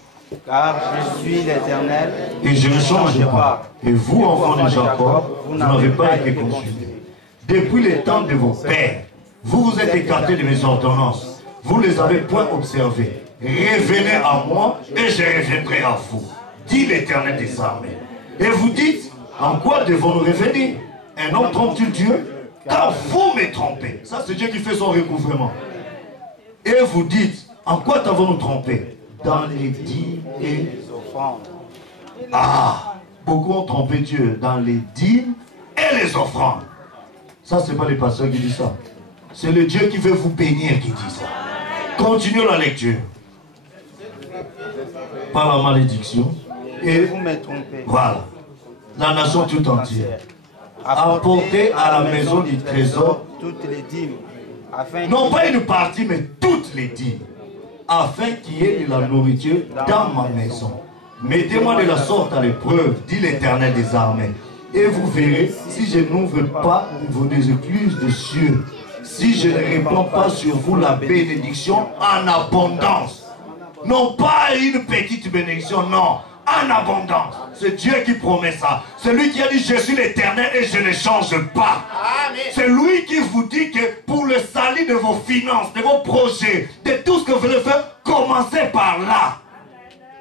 Car je suis l'Éternel et je ne change pas. Et vous, enfants de Jacob, vous n'avez pas été consultés. Depuis les temps de vos pères, vous vous êtes écartés de mes ordonnances. Vous ne les avez point observées. Revenez à moi et je reviendrai à vous, dit l'Éternel des armées. Et vous dites, en quoi devons-nous revenir? Un homme trompe-t-il Dieu? Car vous me trompez. Ça, c'est Dieu qui fait son recouvrement. Et vous dites, en quoi t'avons-nous trompé? Dans les dîmes et les offrandes. Ah, beaucoup ont trompé Dieu dans les dîmes et les offrandes. Ça, c'est pas les pasteurs qui disent ça. C'est le Dieu qui veut vous bénir qui dit ça. Continuons la lecture. Par la malédiction. Et vous me trompez. voilà, la nation tout entière. Apportez à la maison du trésor toutes les dîmes. Non pas une partie, mais toutes les dîmes, afin qu'il y ait de la nourriture dans ma maison. Mettez-moi de la sorte à l'épreuve, dit l'Éternel des armées, et vous verrez si je n'ouvre pas vos écluses de cieux, si je ne répands pas sur vous la bénédiction en abondance. Non pas une petite bénédiction, non, en abondance. C'est Dieu qui promet ça. C'est lui qui a dit je suis l'Éternel et je ne change pas. C'est lui qui vous dit que pour le salut de vos finances, de vos projets, de tout ce que vous voulez faire, commencez par là.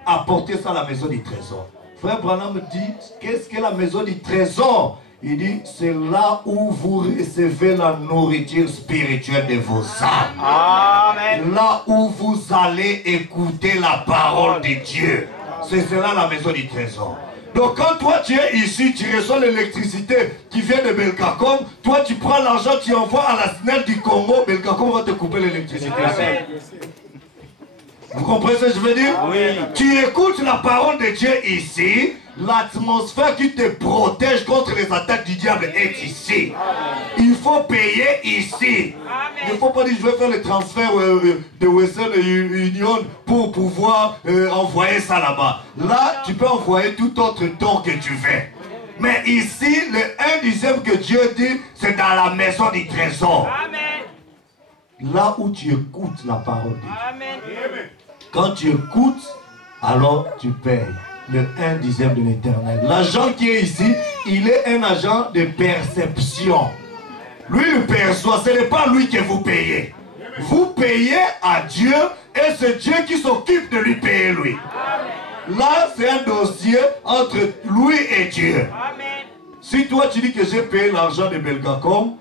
Apportez ça à la maison du trésor. Frère Branham dit, qu'est-ce que la maison du trésor? Il dit, c'est là où vous recevez la nourriture spirituelle de vos âmes. Amen. Là où vous allez écouter la parole de Dieu. C'est cela la maison du trésor. Donc quand toi tu es ici, tu reçois l'électricité qui vient de Belgacom, toi tu prends l'argent, tu envoies à la SNEL du Congo, Belgacom va te couper l'électricité. Vous comprenez ce que je veux dire? Oui. Tu écoutes la parole de Dieu ici, l'atmosphère qui te protège contre les attaques du diable est ici. Il faut payer ici. Il ne faut pas dire je vais faire le transfert de Western Union pour pouvoir envoyer ça là-bas. Là, tu peux envoyer tout autre don que tu veux. Mais ici, le 1/10 que Dieu dit, c'est dans la maison du trésor. Amen. Là où tu écoutes la parole de Dieu. Amen. Quand tu écoutes, alors tu payes le 1/10 de l'Éternel. L'agent qui est ici, il est un agent de perception. Lui, il perçoit, ce n'est pas lui que vous payez. Vous payez à Dieu et c'est Dieu qui s'occupe de lui payer lui. Là, c'est un dossier entre lui et Dieu. Si toi tu dis que j'ai payé l'argent de Belgacom,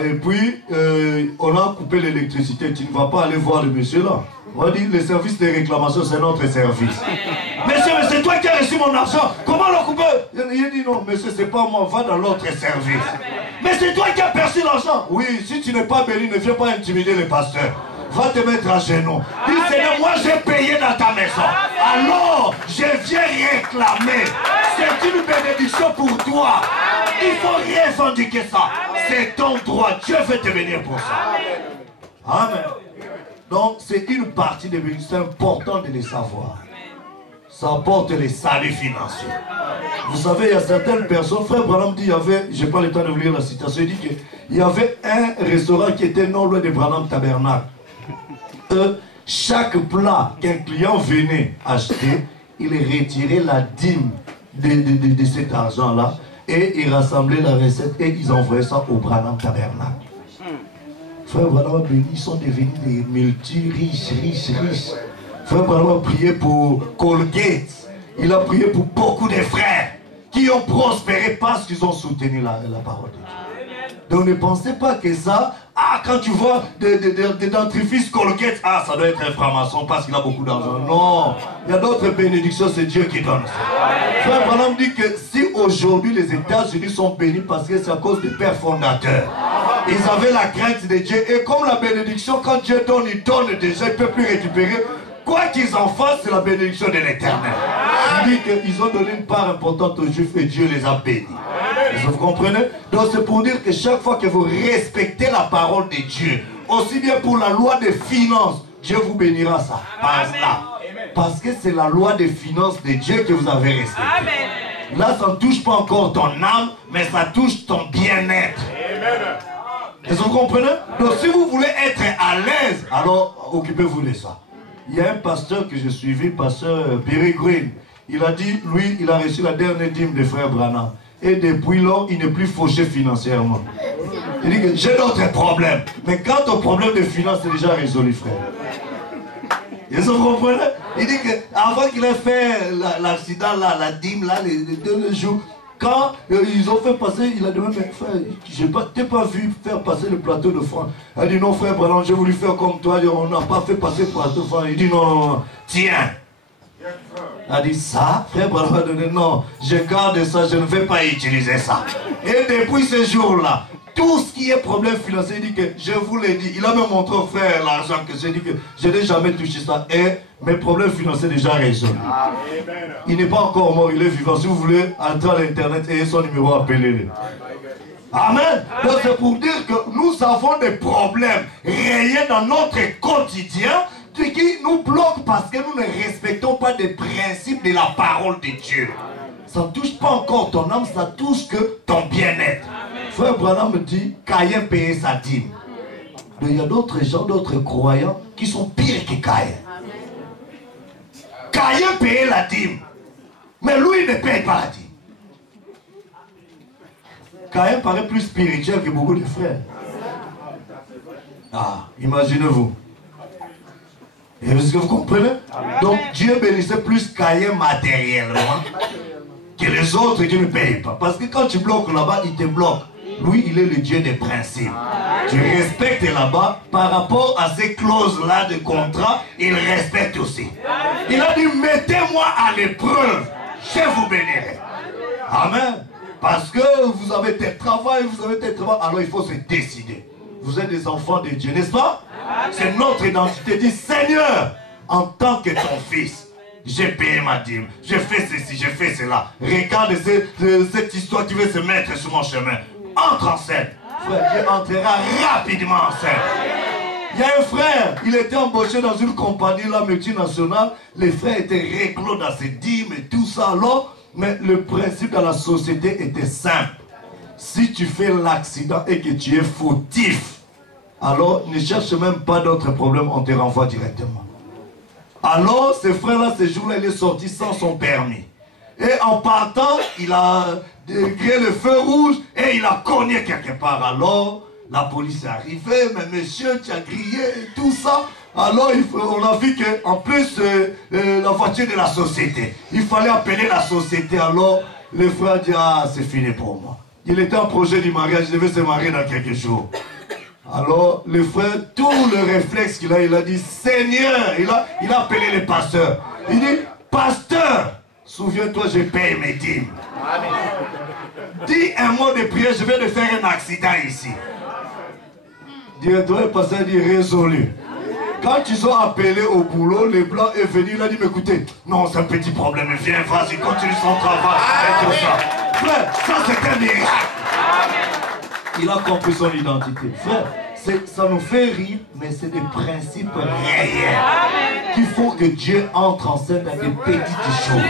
et puis on a coupé l'électricité, tu ne vas pas aller voir le monsieur là. On va dire le service de réclamation, c'est notre service. Monsieur, mais c'est toi qui as reçu mon argent. Comment le couper? Il dit non, monsieur, c'est pas moi, va dans l'autre service. Mais c'est toi qui as perçu l'argent. Oui, si tu n'es pas béni, ne viens pas intimider les pasteurs. Va te mettre à genoux. Dis, Seigneur, moi j'ai payé dans ta maison. Alors, je viens réclamer. C'est une bénédiction pour toi. Il faut revendiquer ça. C'est ton droit. Dieu veut te bénir pour ça. Amen. Donc, c'est une partie des bénédictions. C'est important de les savoir. Ça apporte les saluts financiers. Vous savez, il y a certaines personnes, frère Branham dit, il y avait, je n'ai pas le temps de vous lire la citation, il dit qu'il y avait un restaurant qui était non loin de Branham Tabernacle. Chaque plat qu'un client venait acheter, il retirait la dîme de cet argent-là et il rassemblait la recette et ils envoyaient ça au Branham Tabernacle. Frère Branham, ils sont devenus des multi-riches. Frère Branham a prié pour Colgate. Il a prié pour beaucoup de frères qui ont prospéré parce qu'ils ont soutenu la parole de Dieu. Donc ne pensez pas que ça, quand tu vois des dentifrices Colgate, ça doit être un franc-maçon parce qu'il a beaucoup d'argent. Non, il y a d'autres bénédictions, c'est Dieu qui donne ça. Frère Branham dit que si aujourd'hui les États-Unis sont bénis parce que c'est à cause du Père fondateur. Ils avaient la crainte de Dieu et comme la bénédiction, quand Dieu donne, il donne déjà, il ne peut plus récupérer. Quoi qu'ils en fassent, c'est la bénédiction de l'Éternel. Il dit qu'ils ont donné une part importante aux Juifs et Dieu les a bénis. Vous comprenez? Donc c'est pour dire que chaque fois que vous respectez la parole de Dieu, aussi bien pour la loi des finances, Dieu vous bénira ça. Par ça. Parce que c'est la loi des finances de Dieu que vous avez respectée. Là, ça ne touche pas encore ton âme, mais ça touche ton bien-être. Est-ce que vous comprenez? Donc si vous voulez être à l'aise, alors occupez-vous de ça. Il y a un pasteur que j'ai suivi, pasteur Perry Green. Il a dit, lui, il a reçu la dernière dîme de frère Branham. Et depuis lors, il n'est plus fauché financièrement. Il dit que j'ai d'autres problèmes. Mais quand ton problème de finance est déjà résolu, frère. Est-ce que vous comprenez? Il dit qu'avant qu'il ait fait l'accident, là, la dîme, là, les 2 jours, quand ils ont fait passer, il a demandé, mais frère, je t'ai pas vu faire passer le plateau de francs. Elle dit, non frère, pardon, j'ai voulu faire comme toi, on n'a pas fait passer le plateau de francs. Il dit, non, tiens. Elle dit, ça, frère Branham a donné, non, je garde ça, je ne vais pas utiliser ça. Et depuis ce jour-là, tout ce qui est problème financier, il dit que je vous l'ai dit. Il a même montré au frère l'argent que j'ai dit que je n'ai jamais touché ça. Et mes problèmes financiers déjà résolus. Il n'est pas encore mort, il est vivant. Si vous voulez entrer à l'internet et son numéro, appelez-le. Amen. Donc c'est pour dire que nous avons des problèmes réels dans notre quotidien qui nous bloquent parce que nous ne respectons pas des principes de la parole de Dieu. Ça ne touche pas encore ton âme, ça touche que ton bien-être. Frère Branham me dit, Caïn payait sa dîme. Mais il y a d'autres gens, d'autres croyants qui sont pires que Caïn. Caïn payait la dîme, mais lui ne paye pas la dîme. Caïn paraît plus spirituel que beaucoup de frères. Ah, imaginez-vous. Est-ce que vous comprenez? Donc Dieu bénissait plus Caïn matériellement que les autres qui ne payent pas. Parce que quand tu bloques là-bas, il te bloque. Lui, il est le Dieu des principes. Tu respectes là-bas par rapport à ces clauses-là de contrat, il respecte aussi. Il a dit, mettez-moi à l'épreuve, je vous bénirai. Amen. Parce que vous avez tel travail, alors il faut se décider. Vous êtes des enfants de Dieu, n'est-ce pas? C'est notre identité. Dit, Seigneur, en tant que ton fils, j'ai payé ma dîme, j'ai fait ceci, j'ai fait cela. Regarde cette histoire qui veut se mettre sur mon chemin. Entre en scène. Frère, Dieu entrera rapidement en scène. Il y a un frère, il était embauché dans une compagnie là, multinationale. Les frères étaient réglo dans ses dîmes et tout ça. Alors, mais le principe dans la société était simple. Si tu fais l'accident et que tu es fautif, alors ne cherche même pas d'autres problèmes, on te renvoie directement. Alors, ce frère-là, ce jour-là, il est sorti sans son permis. Et en partant, il a créé le feu rouge et il a cogné quelque part. Alors, la police est arrivée, mais monsieur, tu as grillé et tout ça. Alors, on a vu qu'en plus, la voiture de la société, il fallait appeler la société. Alors, le frère dit, ah, c'est fini pour moi. Il était en projet du mariage, il devait se marier dans quelques jours. Alors, le frère, tout le réflexe qu'il a, il a dit, Seigneur, il a appelé le pasteur. Il dit, pasteur, souviens-toi, je paye mes dîmes. Dis un mot de prière, je viens de faire un accident ici. Directement, le pasteur dit, résolu. Quand ils ont appelé au boulot, le blanc est venu, il a dit, mais écoutez, non, c'est un petit problème, viens, vas-y, continue son travail, et tout ça. Frère, ça c'est un miracle. Il a compris son identité. Frère, ça nous fait rire, mais c'est des principes réels qu'il faut que Dieu entre en scène dans des petites choses.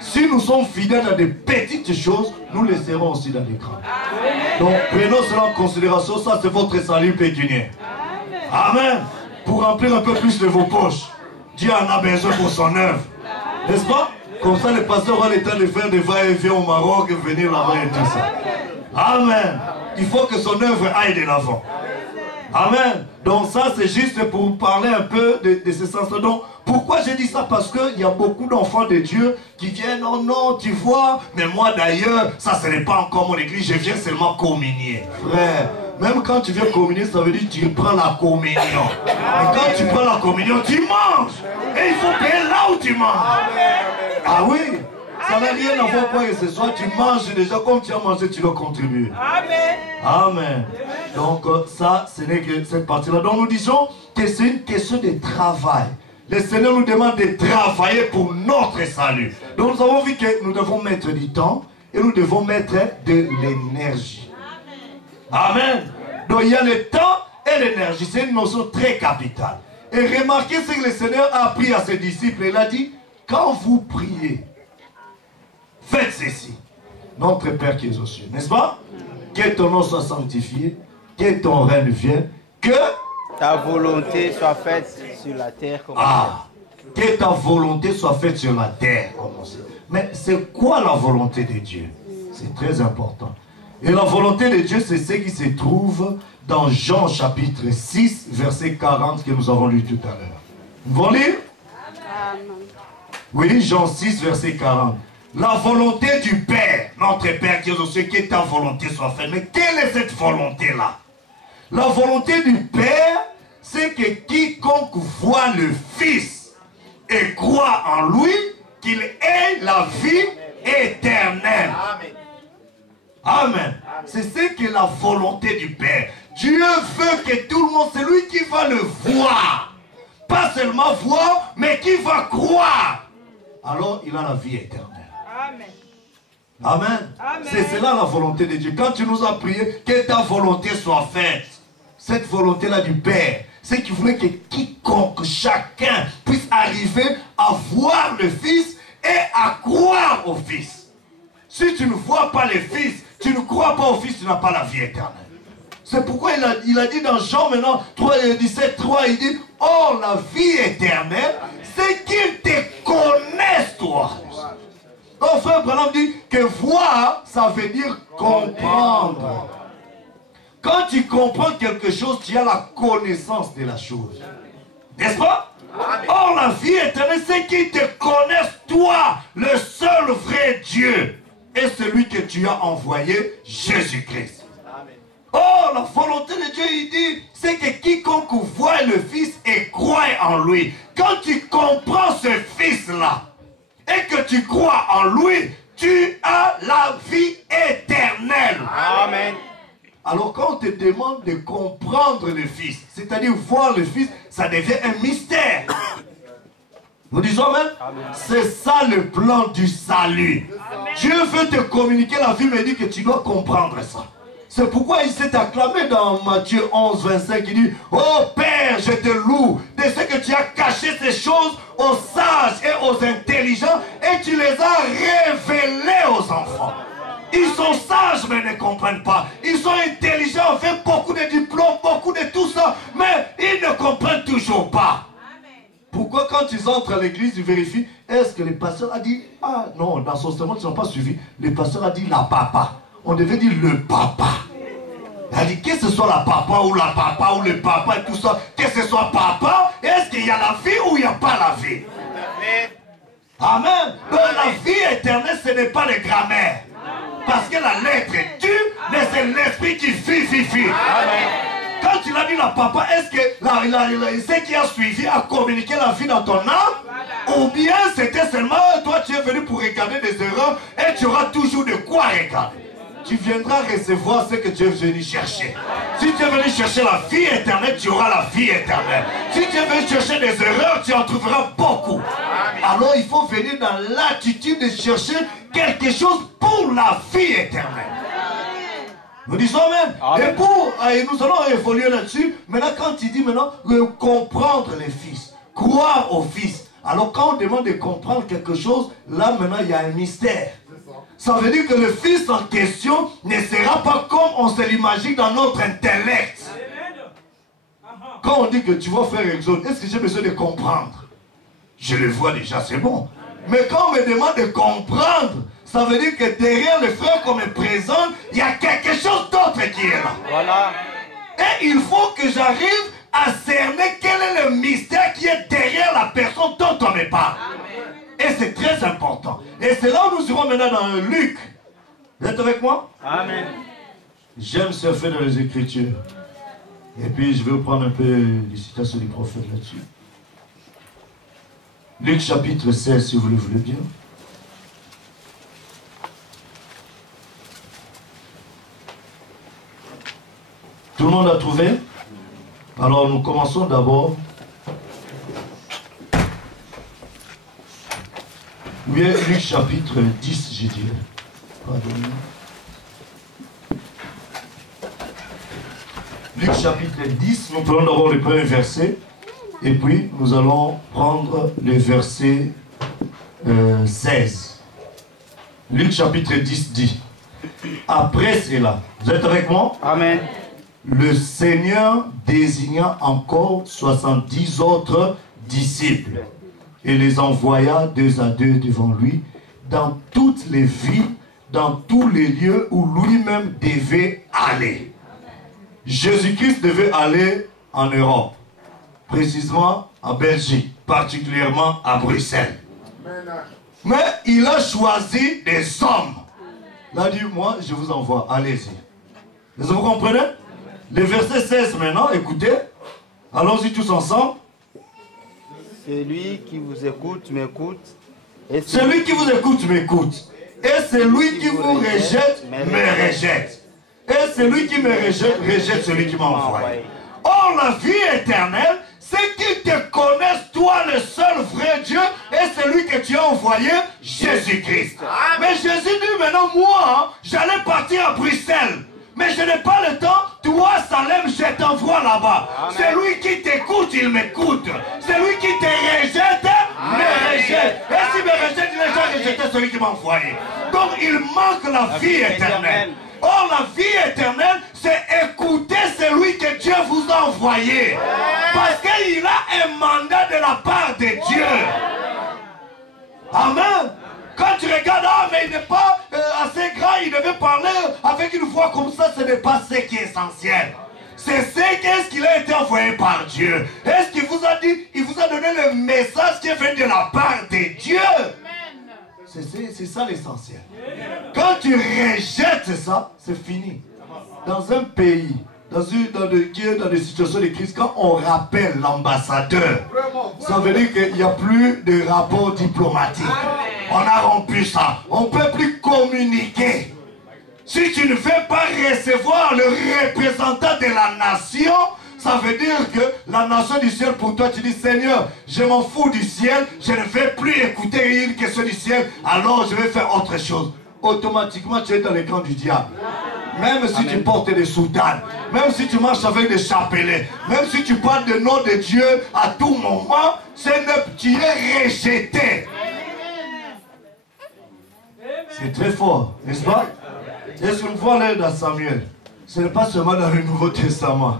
Si nous sommes fidèles dans des petites choses, nous les serons aussi dans les grandes. Donc prenons cela en considération, ça c'est votre salut pécuniaire. Amen. Pour remplir un peu plus de vos poches. Dieu en a besoin pour son œuvre. N'est-ce pas? Comme ça, le pasteur aura le temps de faire des va-et-vient au Maroc et venir là-bas et tout ça. Amen. Il faut que son œuvre aille de l'avant. Amen. Donc ça, c'est juste pour parler un peu de ce sens-là. Donc, pourquoi j'ai dit ça? Parce qu'il y a beaucoup d'enfants de Dieu qui viennent, oh non, tu vois, mais moi d'ailleurs, ça ce n'est pas encore mon église, je viens seulement communier. Frère, même quand tu viens communier, ça veut dire que tu prends la communion. Et quand tu prends la communion, tu manges. Et il faut payer là où tu manges. Ah oui, ça n'a rien à voir quoi que ce soit. Tu manges déjà comme tu as mangé, tu dois contribuer. Amen. Amen. Donc ça, ce n'est que cette partie-là. Donc nous disons que c'est une question de travail. Le Seigneur nous demande de travailler pour notre salut. Donc nous avons vu que nous devons mettre du temps et nous devons mettre de l'énergie. Amen. Donc il y a le temps et l'énergie. C'est une notion très capitale. Et remarquez ce que le Seigneur a appris à ses disciples. Il a dit, quand vous priez, faites ceci. Notre Père qui est aux cieux. N'est-ce pas? Que ton nom soit sanctifié, que ton règne vienne, que ta volonté soit faite sur la terre comme que ta volonté soit faite sur la terre comme au ciel. Mais c'est quoi la volonté de Dieu? C'est très important. Et la volonté de Dieu, c'est ce qui se trouve dans Jean chapitre 6, verset 40 que nous avons lu tout à l'heure. Vous voulez lire? Oui, Jean 6, verset 40. La volonté du Père, notre Père qui est aux cieux, que ta volonté soit faite. Mais quelle est cette volonté-là? La volonté du Père, c'est que quiconque voit le Fils et croit en lui, qu'il ait la vie éternelle. Amen. Amen. C'est ce que la volonté du Père. Dieu veut que tout le monde, c'est lui qui va le voir. Pas seulement voir, mais qui va croire. Alors il a la vie éternelle. Amen. Amen. Amen. C'est cela la volonté de Dieu. Quand tu nous as prié, que ta volonté soit faite. Cette volonté-là du Père, c'est qu'il voulait que quiconque, chacun puisse arriver à voir le Fils et à croire au Fils. Si tu ne vois pas le Fils, tu ne crois pas au Fils, tu n'as pas la vie éternelle. C'est pourquoi il a dit dans Jean maintenant 17, 3, il dit, oh la vie éternelle, c'est qu'ils te connaissent toi. Donc frère Branham dit que voir, ça veut dire comprendre. Quand tu comprends quelque chose, tu as la connaissance de la chose. N'est-ce pas? Or la vie éternelle, c'est qu'ils te connaissent toi, le seul vrai Dieu, et celui que tu as envoyé, Jésus-Christ. Oh, la volonté de Dieu, il dit, c'est que quiconque voit le Fils et croit en lui, quand tu comprends ce Fils-là, et que tu crois en lui, tu as la vie éternelle. Amen. Alors quand on te demande de comprendre le Fils, c'est-à-dire voir le Fils, ça devient un mystère. Nous disons même, c'est ça le plan du salut. Amen. Dieu veut te communiquer la vie, mais dit que tu dois comprendre ça. C'est pourquoi il s'est acclamé dans Matthieu 11, 25, il dit, oh Père, je te loue de ce que tu as caché ces choses aux sages et aux intelligents et tu les as révélées aux enfants. Ils sont sages mais ne comprennent pas. Ils sont intelligents, ont fait beaucoup de diplômes, beaucoup de tout ça, mais ils ne comprennent toujours pas. Pourquoi quand ils entrent à l'église, ils vérifient, est-ce que le pasteur a dit, ah non, dans son sermon, ils n'ont pas suivi, le pasteur a dit la papa. On devait dire le papa. Il a dit que ce soit la papa ou le papa et tout ça, que ce soit papa, est-ce qu'il y a la vie ou il n'y a pas la vie? Amen. Donc la vie éternelle, ce n'est pas de grammaire. Parce que la lettre tue, mais c'est l'esprit qui vivifie. Quand tu l'as dit la papa, est-ce que ce qui a suivi a communiqué la vie dans ton âme? Ou bien c'était seulement toi tu es venu pour regarder des erreurs et tu auras toujours de quoi regarder. Tu viendras recevoir ce que tu es venu chercher. Si tu es venu chercher la vie éternelle, tu auras la vie éternelle. Si tu es venu chercher des erreurs, tu en trouveras beaucoup. Alors il faut venir dans l'attitude de chercher quelque chose pour la vie éternelle. Nous disons même, et nous allons évoluer là-dessus. Maintenant, quand il dit maintenant, comprendre les fils, croire au fils. Alors quand on demande de comprendre quelque chose, là maintenant il y a un mystère. Ça veut dire que le fils en question ne sera pas comme on se l'imagine dans notre intellect. Quand on dit que tu vas faire exode, est-ce que j'ai besoin de comprendre? Je le vois déjà, c'est bon. Mais quand on me demande de comprendre, ça veut dire que derrière le frère qu'on me présente, il y a quelque chose d'autre qui est là. Voilà. Et il faut que j'arrive à cerner quel est le mystère qui est derrière la personne dont on me parle. Et c'est très important. Et c'est là où nous irons maintenant dans Luc. Vous êtes avec moi? Amen. J'aime surfer dans les Écritures. Et puis je vais vous prendre un peu les citations du prophète là-dessus. Luc chapitre 16, si vous le voulez bien. Tout le monde a trouvé? Alors nous commençons d'abord. Oui, Luc chapitre 10, j'ai dit. Pardonnez-moi. Luc chapitre 10, nous prenons d'abord le premier verset. Et puis nous allons prendre le verset 16. Luc chapitre 10 dit. Après cela, vous êtes avec moi? Amen. Le Seigneur désigna encore 70 autres disciples et les envoya 2 à 2 devant lui dans toutes les villes, dans tous les lieux où lui-même devait aller. Jésus-Christ devait aller en Europe, précisément en Belgique, particulièrement à Bruxelles. Mais il a choisi des hommes. Il a dit, moi je vous envoie, allez-y. Est-ce que vous comprenez? Le verset 16 maintenant, écoutez. Allons-y tous ensemble. Celui qui vous écoute m'écoute. Celui qui vous écoute m'écoute. Et celui qui vous rejette, me rejette. Et celui qui me rejette, rejette celui qui m'a envoyé. Or, la vie éternelle, c'est qu'ils te connaissent, toi, le seul vrai Dieu, et celui que tu as envoyé, Jésus-Christ. Mais Jésus dit maintenant, moi, j'allais partir à Bruxelles. Mais je n'ai pas le temps, toi, Salem, je t'envoie là-bas. Celui qui t'écoute, il m'écoute. Celui qui te rejette, me rejette. Et s'il me rejette, il est déjà rejeté celui qui m'a envoyé. Donc, il manque la vie éternelle. Or, la vie éternelle, c'est écouter celui que Dieu vous a envoyé. Parce qu'il a un mandat de la part de Dieu. Amen. Quand tu regardes, ah, mais il n'est pas assez grand, il devait parler avec une voix comme ça, ce n'est pas ce qui est essentiel. C'est ce qu'il a été envoyé par Dieu. Est-ce qu'il vous a dit, il vous a donné le message qui est venu de la part de Dieu? C'est ça l'essentiel. Quand tu rejettes ça, c'est fini. Dans un pays, dans des situations de crise, quand on rappelle l'ambassadeur, ça veut dire qu'il n'y a plus de rapport diplomatique. On a rompu ça. On ne peut plus communiquer. Si tu ne fais pas recevoir le représentant de la nation, ça veut dire que la nation du ciel, pour toi, tu dis, Seigneur, je m'en fous du ciel, je ne vais plus écouter une question du ciel, alors je vais faire autre chose. Automatiquement, tu es dans le camp du diable. Même si tu portes des soutanes, même si tu marches avec des chapelets, même si tu parles du nom de Dieu à tout moment, tu es rejeté. C'est très fort, n'est-ce pas? Est-ce qu'on voit là dans Samuel? Ce n'est pas seulement dans le Nouveau Testament,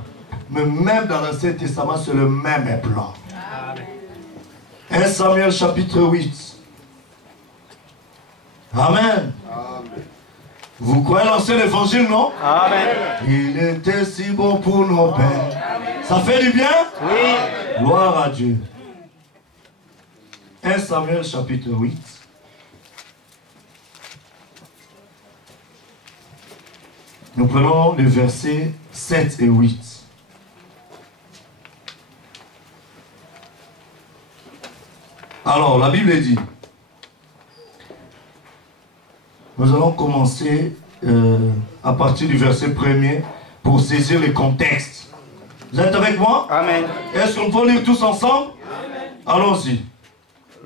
mais même dans l'Ancien Testament, c'est le même plan. 1 Samuel chapitre 8. Amen. Vous croyez l'ancien évangile, non? Amen. Il était si bon pour nos pères. Ça fait du bien? Oui. Gloire à Dieu. 1 Samuel chapitre 8. Nous prenons les versets 7 et 8. Alors, la Bible dit, nous allons commencer à partir du verset 1er pour saisir le contexte. Vous êtes avec moi? Amen. Est-ce qu'on peut lire tous ensemble? Allons-y.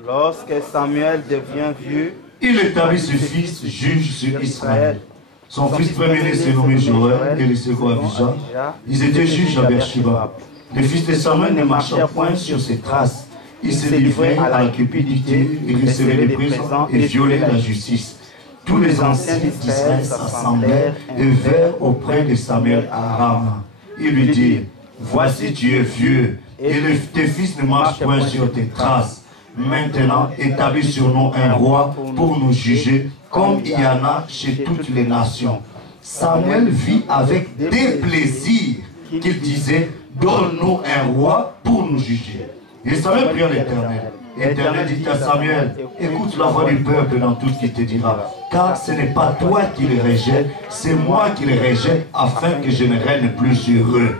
Lorsque Samuel devient vieux, il établit ses fils juges sur Israël. Son fils premier-né s'est nommé Joël et le second Abijah. Ils étaient juges à Beersheba. Les fils de Samuel ne marchèrent point sur ses traces. Ils se livraient à la cupidité, ils recevaient des présents et violaient la justice. Tous les anciens d'Israël s'assemblèrent et vinrent auprès de Samuel à Rama. Ils lui dirent, voici tu es vieux, et tes fils ne marchent point sur tes traces. Maintenant, établis sur nous un roi pour nous juger, comme il y en a chez toutes les nations. Samuel vit avec déplaisir qu'il disait, donne-nous un roi pour nous juger. Et Samuel pria l'Éternel. L'Éternel dit à Samuel, écoute la voix du peuple dans tout ce qu'il te dira, car ce n'est pas toi qui les rejettes, c'est moi qui les rejette, afin que je ne règne plus sur eux.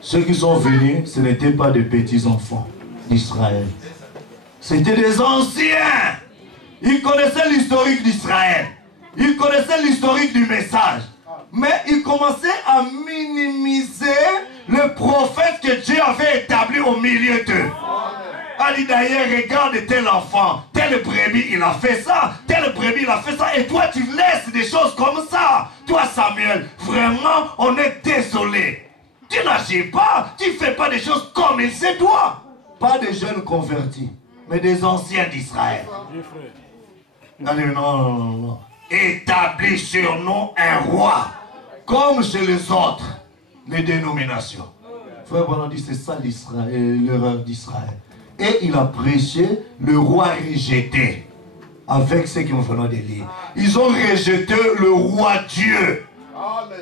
Ceux qui sont venus, ce n'étaient pas des petits enfants d'Israël. C'était des anciens. Ils connaissaient l'historique d'Israël. Ils connaissaient l'historique du message. Mais ils commençaient à minimiser le prophète que Dieu avait établi au milieu d'eux. Elle dit d'ailleurs, regarde tel enfant, tel brebis il a fait ça, tel brebis il a fait ça, et toi tu laisses des choses comme ça. Toi Samuel, vraiment on est désolé. Tu n'agis pas, tu ne fais pas des choses comme il se doit. Pas des jeunes convertis, mais des anciens d'Israël. Allez, non. Établis sur nous un roi, comme chez les autres, les dénominations. Frère Bonham dit, c'est ça l'erreur d'Israël. Et il a prêché le roi rejeté, avec ceux qui ont fait des livres. Ils ont rejeté le roi Dieu.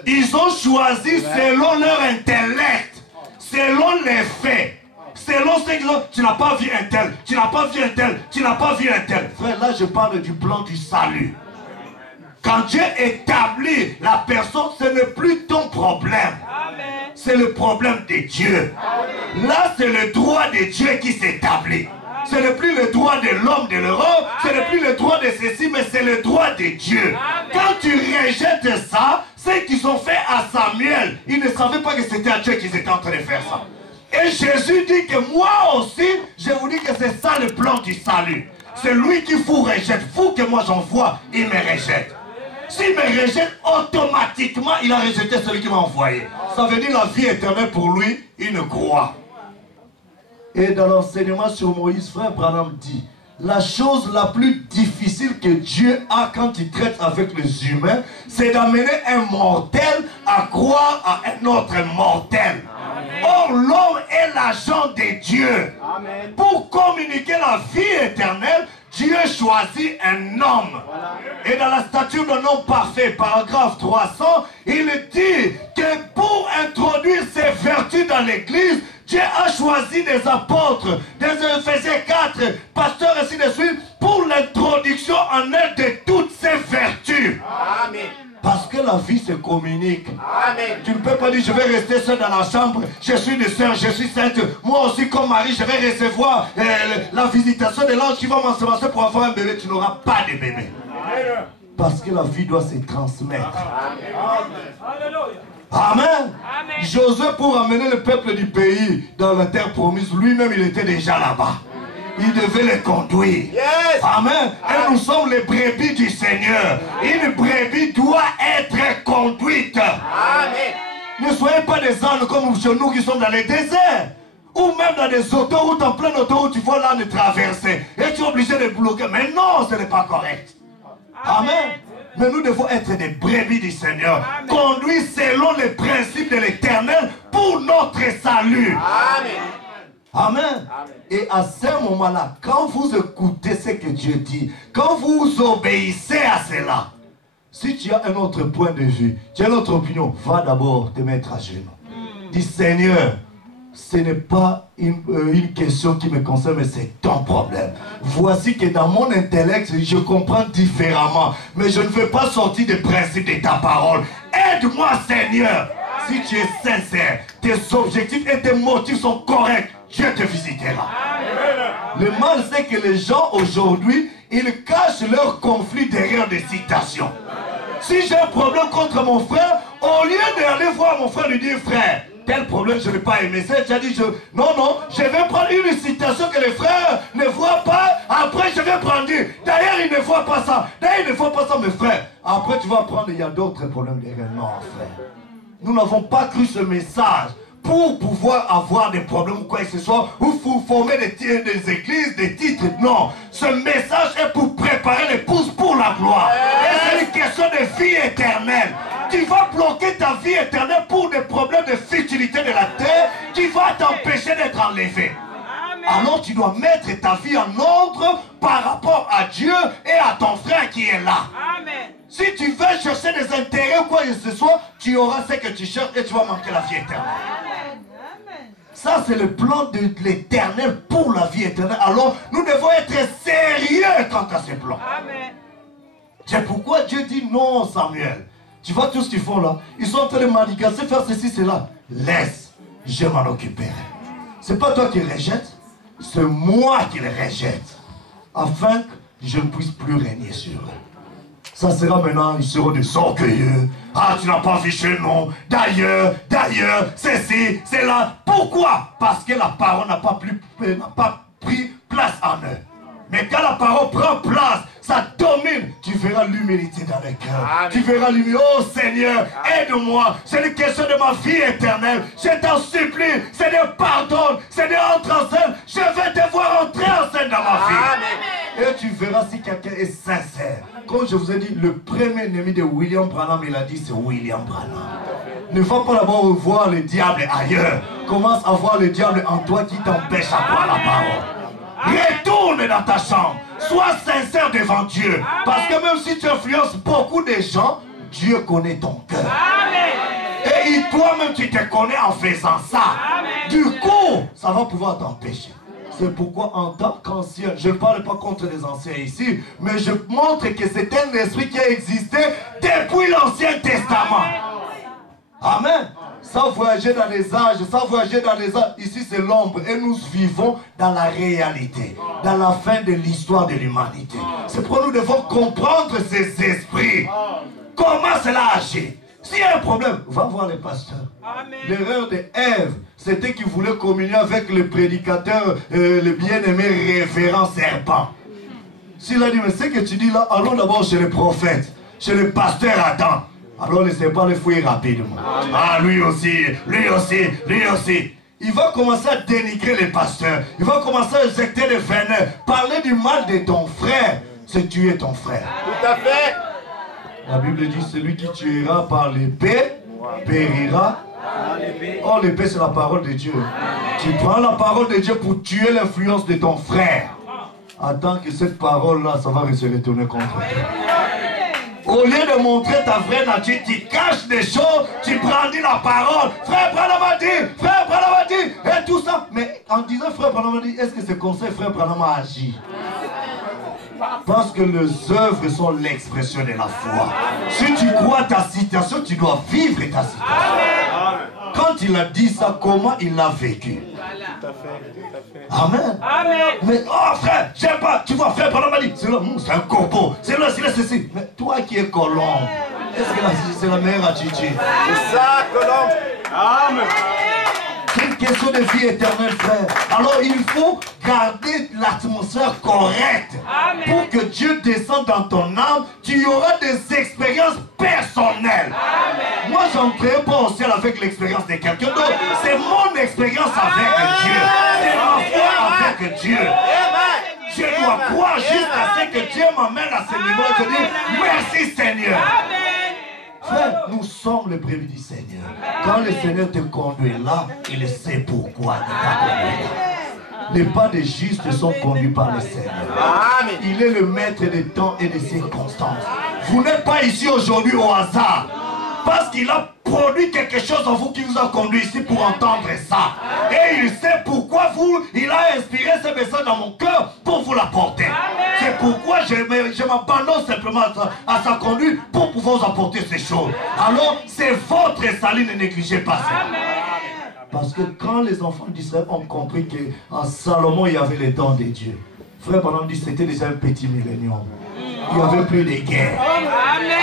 Ils ont choisi selon leur intellect, selon les faits, selon ce qu'ils ont. Tu n'as pas vu un tel, tu n'as pas vu un tel, tu n'as pas vu un tel. Frère, là je parle du plan du salut. Quand Dieu établit la personne, ce n'est plus ton problème. C'est le problème de Dieu. Là, c'est le droit de Dieu qui s'établit. Ce n'est plus le droit de l'homme de l'Europe, ce n'est plus le droit de ceci, mais c'est le droit de Dieu. Quand tu rejettes ça, ce qu'ils ont fait à Samuel, ils ne savaient pas que c'était à Dieu qu'ils étaient en train de faire ça. Et Jésus dit que moi aussi, je vous dis que c'est ça le plan du salut. C'est lui qui vous rejette, vous que moi j'envoie, il me rejette. S'il me rejette, automatiquement, il a rejeté celui qui m'a envoyé. Ça veut dire la vie éternelle pour lui, il ne croit. Et dans l'enseignement sur Moïse, frère Branham dit, la chose la plus difficile que Dieu a quand il traite avec les humains, c'est d'amener un mortel à croire à un autre mortel. Or, l'homme est l'agent de Dieu. Amen. Pour communiquer la vie éternelle, Dieu choisit un homme. Et dans la stature d'un homme parfait, paragraphe 300, il dit que pour introduire ces vertus dans l'église, Dieu a choisi des apôtres, des Éphésiens 4, pasteurs ainsi de suite, pour l'introduction en eux de toutes ces vertus. Amen. Parce que la vie se communique. Amen. Tu ne peux pas dire je vais rester seul dans la chambre, je suis une sœur, je suis sainte, moi aussi comme Marie je vais recevoir la visitation de l'ange qui va m'ensemencer pour avoir un bébé. Tu n'auras pas de bébé. Amen. Parce que la vie doit se transmettre. Amen. Amen. Amen. Josué, pour amener le peuple du pays dans la terre promise, lui-même il était déjà là-bas. Il devait les conduire. Yes. Amen. Et nous sommes les brebis du Seigneur. Une brebis doit être conduite. Amen. Ne soyez pas des ânes comme chez nous qui sommes dans les déserts. Ou même dans des autoroutes, en pleine autoroute, tu vois l'âne traverser. Et tu es obligé de bloquer. Mais non, ce n'est pas correct. Amen. Mais nous devons être des brebis du Seigneur. Amen. Conduits selon les principes de l'Éternel pour notre salut. Amen. Amen. Amen. Et à ce moment-là, quand vous écoutez ce que Dieu dit, quand vous obéissez à cela, si tu as un autre point de vue, tu as une autre opinion, va d'abord te mettre à genoux. Dis Seigneur, ce n'est pas une question qui me concerne, mais c'est ton problème. Voici que dans mon intellect, je comprends différemment, mais je ne veux pas sortir des principes de ta parole. Aide-moi Seigneur. Si tu es sincère, tes objectifs et tes motifs sont corrects, Dieu te visitera. Le mal, c'est que les gens aujourd'hui, ils cachent leurs conflits derrière des citations. Si j'ai un problème contre mon frère, au lieu d'aller voir mon frère et lui dire, frère, tel problème je n'ai pas aimé, j'ai dit, non, je vais prendre une citation que les frères ne voient pas, après je vais prendre, d'ailleurs il ne voit pas ça, mes frères. Après tu vas prendre, il y a d'autres problèmes derrière. Non, frère. Nous n'avons pas cru ce message pour pouvoir avoir des problèmes ou quoi que ce soit, ou pour former des églises, des titres. Non, ce message est pour préparer l'épouse pour la gloire. Et c'est une question de vie éternelle. Tu vas bloquer ta vie éternelle pour des problèmes de futilité de la terre qui va t'empêcher d'être enlevé. Alors tu dois mettre ta vie en ordre par rapport à Dieu et à ton frère qui est là. Amen. Si tu veux chercher des intérêts ou quoi que ce soit, tu auras ce que tu cherches et tu vas manquer la vie éternelle. Amen. Ça c'est le plan de l'Éternel pour la vie éternelle. Alors nous devons être sérieux quant à ce plan. Amen. C'est pourquoi Dieu dit non Samuel. Tu vois tout ce qu'ils font là. Ils sont en train de manigancer, faire ceci, cela. Laisse, je m'en occuperai. C'est pas toi qui les rejettes, c'est moi qui les rejette. Afin que je ne puisse plus régner sur eux. Ça sera maintenant, ils seront des orgueilleux. Ah, tu n'as pas vu chez nous. D'ailleurs, ceci, c'est là. Pourquoi? Parce que la parole n'a pas pris place en eux. Mais quand la parole prend place, ça domine. Tu verras l'humilité dans les cœurs. Tu verras l'humilité. Oh Seigneur, aide-moi. C'est une question de ma vie éternelle. Je t'en supplie. Seigneur, pardonne. Seigneur, entre en scène. Je vais te voir entrer en scène dans ma vie. Et tu verras si quelqu'un est sincère. Comme je vous ai dit, le premier ennemi de William Branham, il a dit, c'est William Branham. Ne va pas d'abord voir le diable ailleurs. Commence à voir le diable en toi qui t'empêche à voir la parole. Retourne dans ta chambre. Sois sincère devant Dieu. Parce que même si tu influences beaucoup de gens, Dieu connaît ton cœur. Et toi-même tu te connais en faisant ça. Du coup, ça va pouvoir t'empêcher. C'est pourquoi en tant qu'ancien, je ne parle pas contre les anciens ici, mais je montre que c'est un esprit qui a existé depuis l'Ancien Testament. Amen. sans voyager dans les âges, sans voyager dans les âges. Ici, c'est l'ombre. Et nous vivons dans la réalité, dans la fin de l'histoire de l'humanité. C'est pourquoi nous devons comprendre ces esprits. Comment cela agit? S'il y a un problème, va voir les pasteurs. L'erreur de Ève, c'était qu'il voulait communier avec le prédicateur, le bien-aimé révérend serpent. S'il a dit, mais ce que tu dis là, allons d'abord chez le prophète, chez le pasteur Adam. Alors ne serpent les fouiller rapidement. Ah, lui aussi, lui aussi, lui aussi. Il va commencer à dénigrer les pasteurs. Il va commencer à injecter le venin. Parler du mal de ton frère, c'est tuer ton frère. Tout à fait. La Bible dit, celui qui tuera par l'épée, périra. Oh, l'épée, c'est la parole de Dieu. Tu prends la parole de Dieu pour tuer l'influence de ton frère. Attends que cette parole-là, ça va se retourner contre toi. Au lieu de montrer ta vraie nature, tu caches des choses, tu brandis la parole. Frère Branham a dit, frère Branham a dit, et tout ça. Mais en disant frère Branham a dit, est-ce que c'est comme ça frère Branham a agi? Parce que les œuvres sont l'expression de la foi. Si tu crois ta situation, tu dois vivre ta situation. Quand il a dit ça, comment il l'a vécu? Amen. Mais oh frère, j'aime pas. Tu vois, frère Branham a dit, c'est un corbeau. C'est là, c'est ceci. Mais toi qui es colombe, est-ce que c'est la meilleure attitude? C'est ça, colombe. Amen. C'est une question de vie éternelle, frère. Alors il faut garder l'atmosphère correcte. Amen. Pour que Dieu descende dans ton âme. Tu auras des expériences personnelles. Amen. Moi, je n'entrerai pas au ciel avec l'expérience de quelqu'un d'autre. C'est mon expérience avec Dieu. C'est ma foi avec Dieu. Je dois croire jusqu'à ce que Dieu m'amène à ce niveau et te dire merci Seigneur. Amen. Frère, nous sommes les brebis du Seigneur. Quand le Seigneur te conduit là, il sait pourquoi il t'a conduit là. Les pas des justes sont conduits par le Seigneur. Il est le maître des temps et des circonstances. Vous n'êtes pas ici aujourd'hui au hasard. Parce qu'il a produit quelque chose en vous qui vous a conduit ici pour entendre ça. Et il sait pourquoi il a inspiré ce message dans mon cœur pour vous l'apporter. C'est pourquoi je m'abandonne simplement à sa conduite pour pouvoir vous apporter ces choses. Alors, c'est votre salut, ne négligez pas ça. Parce que quand les enfants d'Israël ont compris qu'en Salomon, il y avait les dons de Dieu. Frère Branham dit que c'était déjà un petit millénium. Il n'y avait plus de guerre.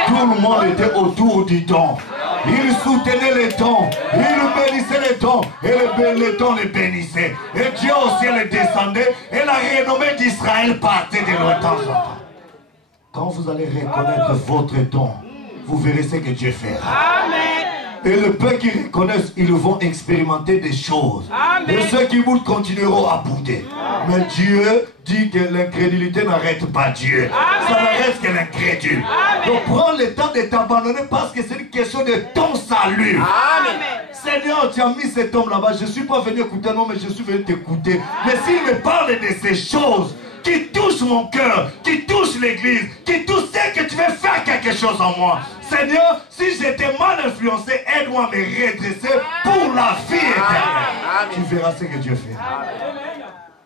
Tout le monde était autour du don. Il soutenait les dons. Il bénissait les dons. Et les dons les bénissaient. Et Dieu au ciel descendait. Et la renommée d'Israël partait de temps en temps. Quand vous allez reconnaître votre don, vous verrez ce que Dieu fera. Amen. Et le peuple qui reconnaissent, ils vont expérimenter des choses. Amen. Et ceux qui boutent continueront à bouder. Mais Dieu dit que l'incrédulité n'arrête pas Dieu. Amen. Ça n'arrête que l'incrédule. Donc prends le temps de t'abandonner parce que c'est une question de ton salut. Amen. Seigneur, tu as mis cet homme là-bas. Je ne suis pas venu écouter un homme, mais je suis venu t'écouter. Mais s'il me parle de ces choses qui touchent mon cœur, qui touchent l'église, qui touchent ce que tu veux faire quelque chose en moi. Seigneur, si j'étais mal influencé, aide-moi à me redresser pour la vie éternelle. Tu verras ce que Dieu fait.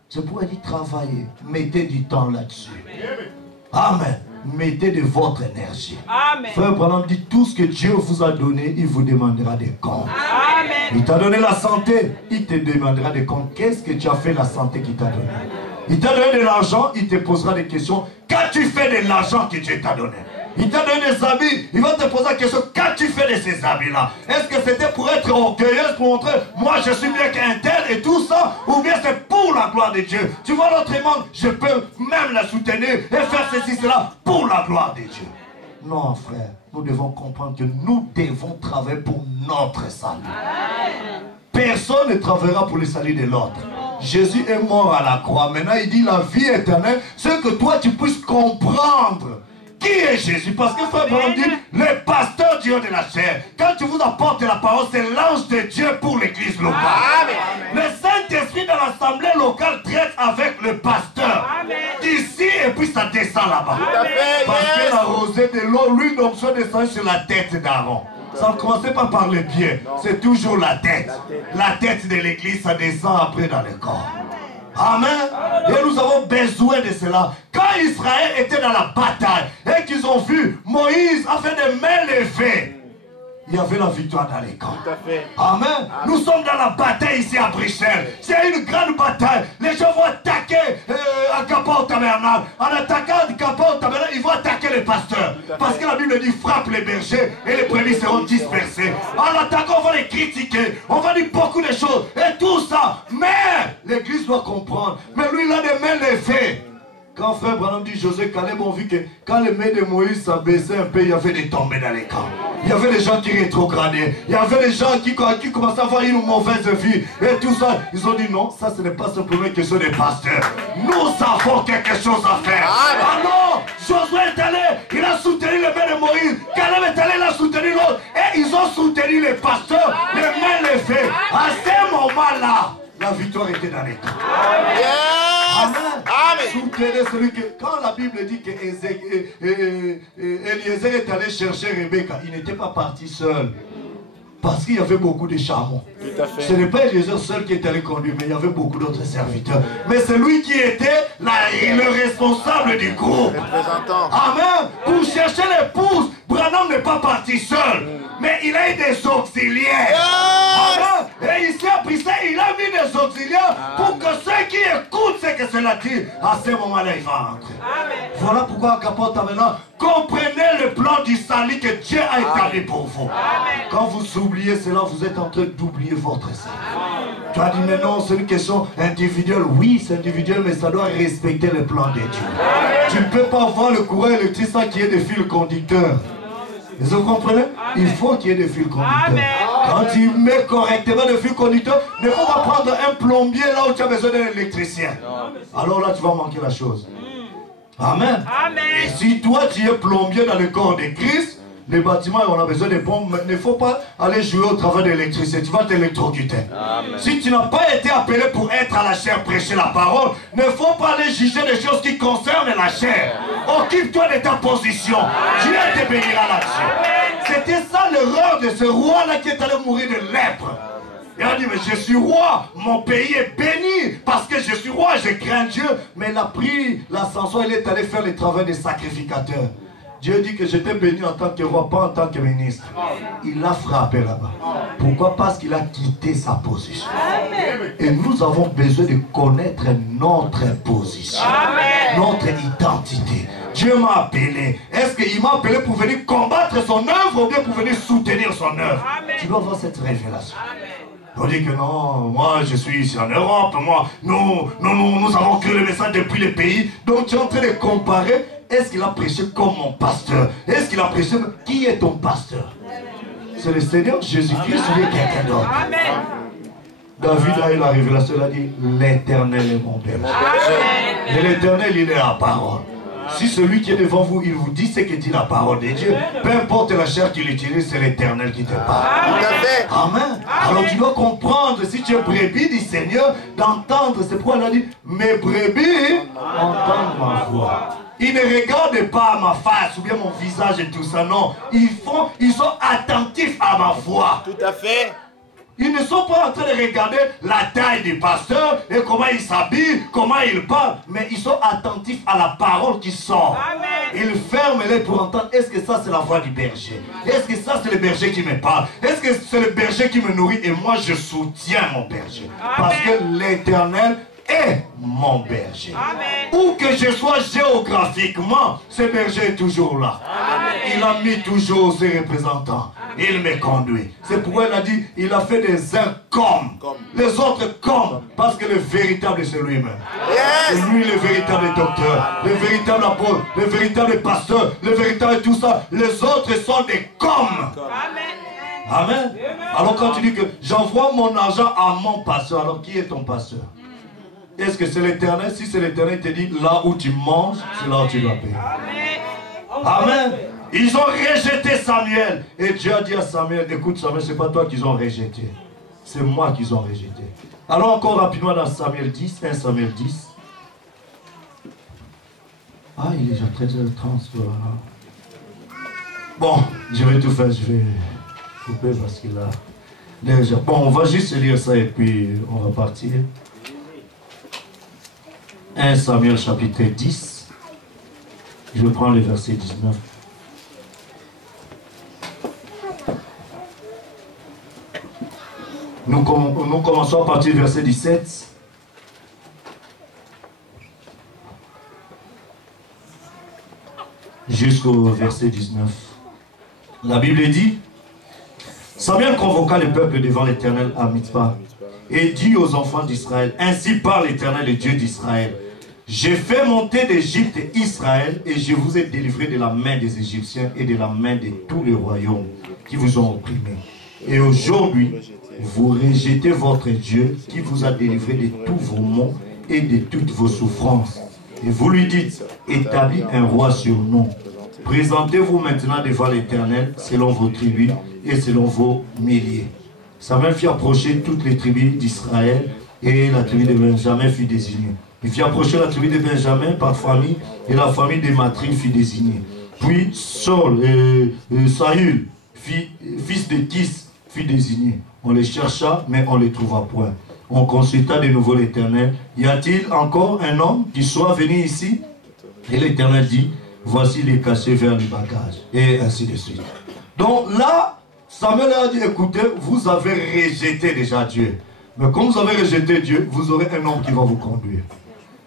C'est pour dire travailler. Mettez du temps là-dessus. Amen. Mettez de votre énergie. Amen. Frère Branham dit tout ce que Dieu vous a donné, il vous demandera des comptes. Amen. Il t'a donné la santé, il te demandera des comptes. Qu'est-ce que tu as fait la santé qu'il t'a donné? Il t'a donné de l'argent, il te posera des questions. Qu'as-tu fait de l'argent que Dieu t'a donné? Il t'a donné des habits, il va te poser la question, qu'as-tu fait de ces habits-là? Est-ce que c'était pour être orgueilleuse, pour montrer, moi je suis mieux qu'un tel et tout ça? Ou bien c'est pour la gloire de Dieu? Tu vois notre manque, je peux même la soutenir et faire ceci, cela pour la gloire de Dieu. Non frère, nous devons comprendre que nous devons travailler pour notre salut. Personne ne travaillera pour le salut de l'autre. Jésus est mort à la croix. Maintenant il dit la vie éternelle, c'est que toi tu puisses comprendre qui est Jésus. Parce que frère Branham dit, le pasteur Dieu de la chair, quand tu vous apportes la parole, c'est l'ange de Dieu pour l'église locale. Amen. Le Saint-Esprit dans l'assemblée locale traite avec le pasteur d'ici et puis ça descend là-bas. Parce que la rosée de l'eau, lui donc ça descend sur la tête d'Aaron. Ça ne commence pas par les pieds, c'est toujours la tête. La tête de l'église, ça descend après dans le corps. Amen. Et nous avons besoin de cela. Quand Israël était dans la bataille et qu'ils ont vu Moïse a fait des mains levées, il y avait la victoire dans les camps. Tout à fait. Amen. Nous sommes dans la bataille ici à Bruxelles. C'est une grande bataille. Les gens vont attaquer à Kappa au tabernacle. En attaquant Kappa au tabernacle, ils vont attaquer les pasteurs. Parce que la Bible dit frappe les bergers et les brebis seront dispersés. En attaquant, on va les critiquer. On va dire beaucoup de choses. Et tout ça. Mais l'église doit comprendre. Mais lui, il a des mains levées. Quand frère Branham dit José Caleb, on vit que quand les mains de Moïse s'abaissaient un peu, il y avait des tombées dans les camps. Il y avait des gens qui rétrogradaient. Il y avait des gens qui commençaient à avoir une mauvaise vie. Et tout ça, ils ont dit non, ça ce n'est pas simplement une question des pasteurs. Nous avons quelque chose à faire. Ah non, Josué est allé, il a soutenu les mains de Moïse. Caleb est allé, il a soutenu l'autre. Et ils ont soutenu les pasteurs, les mains levées. À ce moment-là, la victoire était dans les camps. Amen. Amen. Soutenez celui que, quand la Bible dit que Eliezer est allé chercher Rebecca, il n'était pas parti seul. Parce qu'il y avait beaucoup de chameaux. Ce n'est pas Eliezer seul qui est allé conduire, mais il y avait beaucoup d'autres serviteurs. Mais c'est lui qui était le responsable du groupe. Amen. Pour chercher l'épouse, Branham n'est pas parti seul. Mais il a eu des auxiliaires. Amen. Et ici à Bruxelles, il a mis des auxiliaires pour que ceux qui écoutent ce que cela dit, à ce moment-là, il va rentrer. Voilà pourquoi à Kappa maintenant, comprenez le plan du salut que Dieu a établi pour vous. Quand vous oubliez cela, vous êtes en train d'oublier votre salut. Tu as dit, mais non, c'est une question individuelle. Oui, c'est individuel, mais ça doit respecter le plan de Dieu. Tu ne peux pas avoir le courant électrique sans qu'il y ait des fils conducteurs. Vous comprenez? Il faut qu'il y ait des fils conducteurs. Quand tu mets correctement des fils conducteurs, ne faut pas prendre un plombier là où tu as besoin d'un électricien. Alors là, tu vas manquer la chose. Amen. Et si toi, tu es plombier dans le corps de Christ, les bâtiments, on a besoin de bombes, il ne faut pas aller jouer au travail de l'électricité, tu vas t'électrocuter. Si tu n'as pas été appelé pour être à la chair, prêcher la parole, ne faut pas aller juger des choses qui concernent la chair. Occupe-toi de ta position. Dieu te bénira là-dessus. C'était ça l'erreur de ce roi-là qui est allé mourir de lèpre. Il a dit, mais je suis roi, mon pays est béni, parce que je suis roi, je crains Dieu. Mais il a pris l'ascension, il est allé faire le travail des sacrificateurs. Dieu dit que j'étais béni en tant que roi, pas en tant que ministre. Il l'a frappé là-bas. Pourquoi? Parce qu'il a quitté sa position. Et nous avons besoin de connaître notre position, notre identité. Dieu m'a appelé. Est-ce qu'il m'a appelé pour venir combattre son œuvre ou bien pour venir soutenir son œuvre? Tu dois avoir cette révélation. On dit que non, moi je suis ici en Europe, moi, nous avons créé le message depuis les pays. Donc tu es en train de comparer. Est-ce qu'il a prêché comme mon pasteur? Est-ce qu'il a prêché? Qui est ton pasteur? C'est le Seigneur Jésus-Christ ou quelqu'un d'autre? David a eu la révélation, il a dit, l'Éternel est mon berger. Et l'Éternel, il est la parole. Si celui qui est devant vous, il vous dit ce que dit la parole de Dieu, peu importe la chair qu'il utilise, c'est l'Éternel qui te parle. Amen. Alors tu dois comprendre, si tu es brebis du Seigneur, d'entendre. C'est pourquoi il a dit, mes brebis entendent ma voix. Ils ne regardent pas ma face ou bien mon visage et tout ça, non. Ils sont attentifs à ma voix. Tout à fait. Ils ne sont pas en train de regarder la taille du pasteur et comment il s'habille, comment il parle, mais ils sont attentifs à la parole qui sort. Ils ferment les pour entendre, est-ce que ça c'est la voix du berger? Est-ce que ça c'est le berger qui me parle? Est-ce que c'est le berger qui me nourrit? Et moi je soutiens mon berger. Parce que l'Éternel est mon berger. Où que je sois géographiquement, ce berger est toujours là. Il a mis toujours ses représentants. Il me conduit. C'est pourquoi il a dit, il a fait des uns comme, les autres comme, parce que le véritable c'est lui-même. C'est lui le véritable docteur, le véritable apôtre, le véritable pasteur, le véritable tout ça. Les autres sont des comme. Amen. Alors quand tu dis que j'envoie mon argent à mon pasteur, alors qui est ton pasteur? Est-ce que c'est l'Éternel? Si c'est l'Éternel, il te dit là où tu manges, c'est là où tu dois payer. Amen. Ils ont rejeté Samuel. Et Dieu a dit à Samuel, écoute Samuel, ce n'est pas toi qu'ils ont rejeté. C'est moi qu'ils ont rejeté. Allons encore rapidement dans Samuel 10, 1 Samuel 10. Ah, il est déjà 13h30. Bon, je vais tout faire, je vais couper parce qu'il a déjà... Bon, on va juste lire ça et puis on va partir. 1 Samuel chapitre 10. Je prends le verset 19. Nous commençons à partir du verset 17. Jusqu'au verset 19. La Bible dit, Samuel convoqua le peuple devant l'Éternel à Mitzpah et dit aux enfants d'Israël, ainsi parle l'Éternel, le Dieu d'Israël, j'ai fait monter d'Égypte Israël et je vous ai délivré de la main des Égyptiens et de la main de tous les royaumes qui vous ont opprimés. Et aujourd'hui, vous rejetez votre Dieu qui vous a délivré de tous vos maux et de toutes vos souffrances. Et vous lui dites, établis un roi sur nous. Présentez-vous maintenant devant l'Éternel selon vos tribus et selon vos milliers. Samuel fit approcher toutes les tribus d'Israël et la tribu de Benjamin fut désignée. Il fit approcher la tribu de Benjamin par famille et la famille de Matri fut désignée. Puis Saul, Saül, fils de Kis, fut désigné. On les chercha, mais on ne les trouva point. On consulta de nouveau l'Éternel. Y a-t-il encore un homme qui soit venu ici? Et l'Éternel dit, voici les cachés vers le bagage. Et ainsi de suite. Donc là, Samuel a dit, écoutez, vous avez rejeté déjà Dieu. Mais comme vous avez rejeté Dieu, vous aurez un homme qui va vous conduire.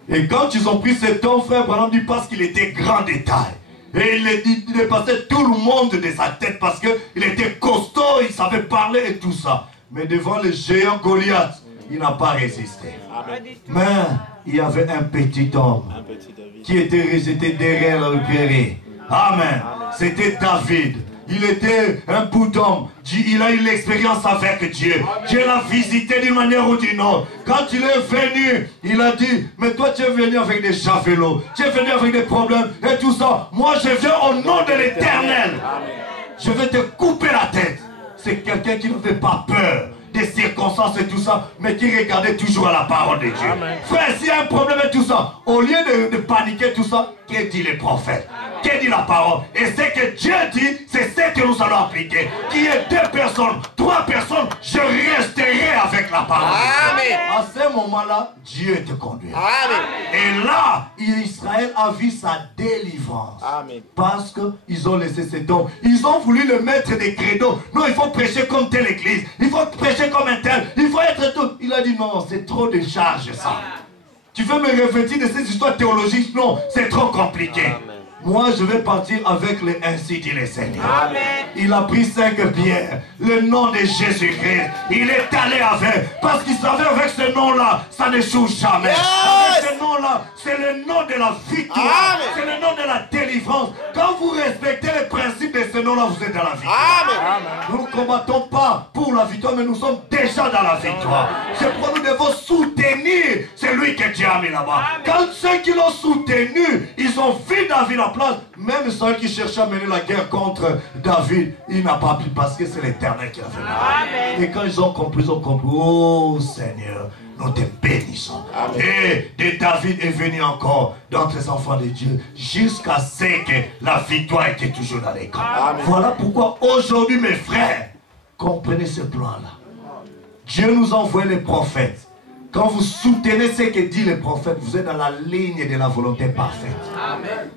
Et quand ils ont pris cet homme, frère Branham dit, parce qu'il était grand de taille. Et il dépassait tout le monde de sa tête parce qu'il était costaud, il savait parler et tout ça. Mais devant le géant Goliath, il n'a pas résisté. Amen. Mais il y avait un petit homme qui était rejeté derrière le prairie. Amen. C'était David. Il était un bout d'homme. Il a eu l'expérience avec Dieu. Dieu l'a visité d'une manière ou d'une autre. Quand il est venu, il a dit, mais toi tu es venu avec des javelots. Tu es venu avec des problèmes et tout ça. Moi je viens au nom de l'Éternel. Je vais te couper la tête. C'est quelqu'un qui ne fait pas peur des circonstances et tout ça, mais qui regardait toujours à la parole de Dieu. Amen. Frère, s'il y a un problème et tout ça, au lieu de paniquer tout ça, qu'est-ce dit les prophètes? Qu'est dit la parole? Et ce que Dieu dit, c'est ce que nous allons appliquer. Qu'il y ait 2 personnes, 3 personnes, je resterai avec la parole. Amen. À ce moment-là, Dieu te conduira. Amen. Et là, Israël a vu sa délivrance. Amen. Parce qu'ils ont laissé cet homme. Ils ont voulu le mettre des credos. Non, il faut prêcher comme telle église. Il faut prêcher comme un tel. Il faut être tout. Il a dit non, c'est trop de charge ça. Tu veux me revêtir de ces histoires théologiques? Non, c'est trop compliqué. Amen. Moi, je vais partir avec les ainsi dit le Seigneur. Amen. Il a pris 5 pierres, le nom de Jésus-Christ. Il est allé avec, parce qu'il savait avec ce nom-là, ça ne n'échoue jamais. Yes. Avec ce nom-là, c'est le nom de la victoire. C'est le nom de la délivrance. Quand vous respectez les principes de ce nom-là, vous êtes dans la victoire. Amen. Nous ne combattons pas pour la victoire, mais nous sommes déjà dans la victoire. C'est pourquoi nous devons soutenir celui que Dieu a mis là-bas. Quand ceux qui l'ont soutenu, ils ont vu David en place. Même ceux qui cherchaient à mener la guerre contre David, il n'a pas pu parce que c'est l'Éternel qui a fait. Et quand ils ont compris, oh Seigneur, nous te bénissons. Amen. Et de David est venu encore d'entre les enfants de Dieu jusqu'à ce que la victoire était toujours dans les camps. Voilà pourquoi aujourd'hui, mes frères, comprenez ce plan-là. Dieu nous envoie les prophètes. Quand vous soutenez ce que dit le prophète, vous êtes dans la ligne de la volonté parfaite. Amen.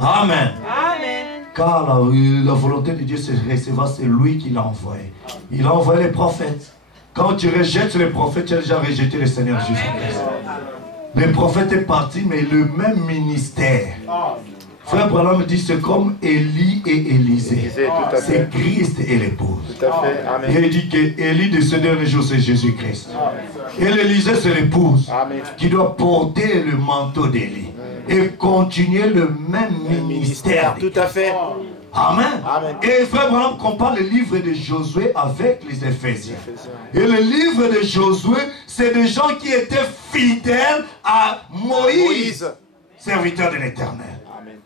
Amen. Amen. Car la volonté de Dieu se recevra, c'est lui qui l'a envoyé. Il a envoyé les prophètes. Quand tu rejettes les prophètes, tu as déjà rejeté le Seigneur Jésus-Christ. Les prophètes est parti, mais le même ministère. Frère Branham dit, c'est comme Élie et Élisée. C'est Christ et l'épouse. Et il dit que Élie de ce dernier jour, c'est Jésus-Christ. Et l'Élysée, c'est l'épouse qui doit porter le manteau d'Élie et continuer le même ministère. Tout à fait. Amen. Amen. Et frère Branham compare le livre de Josué avec les Éphésiens. Et le livre de Josué, c'est des gens qui étaient fidèles à Moïse, serviteur de l'Éternel.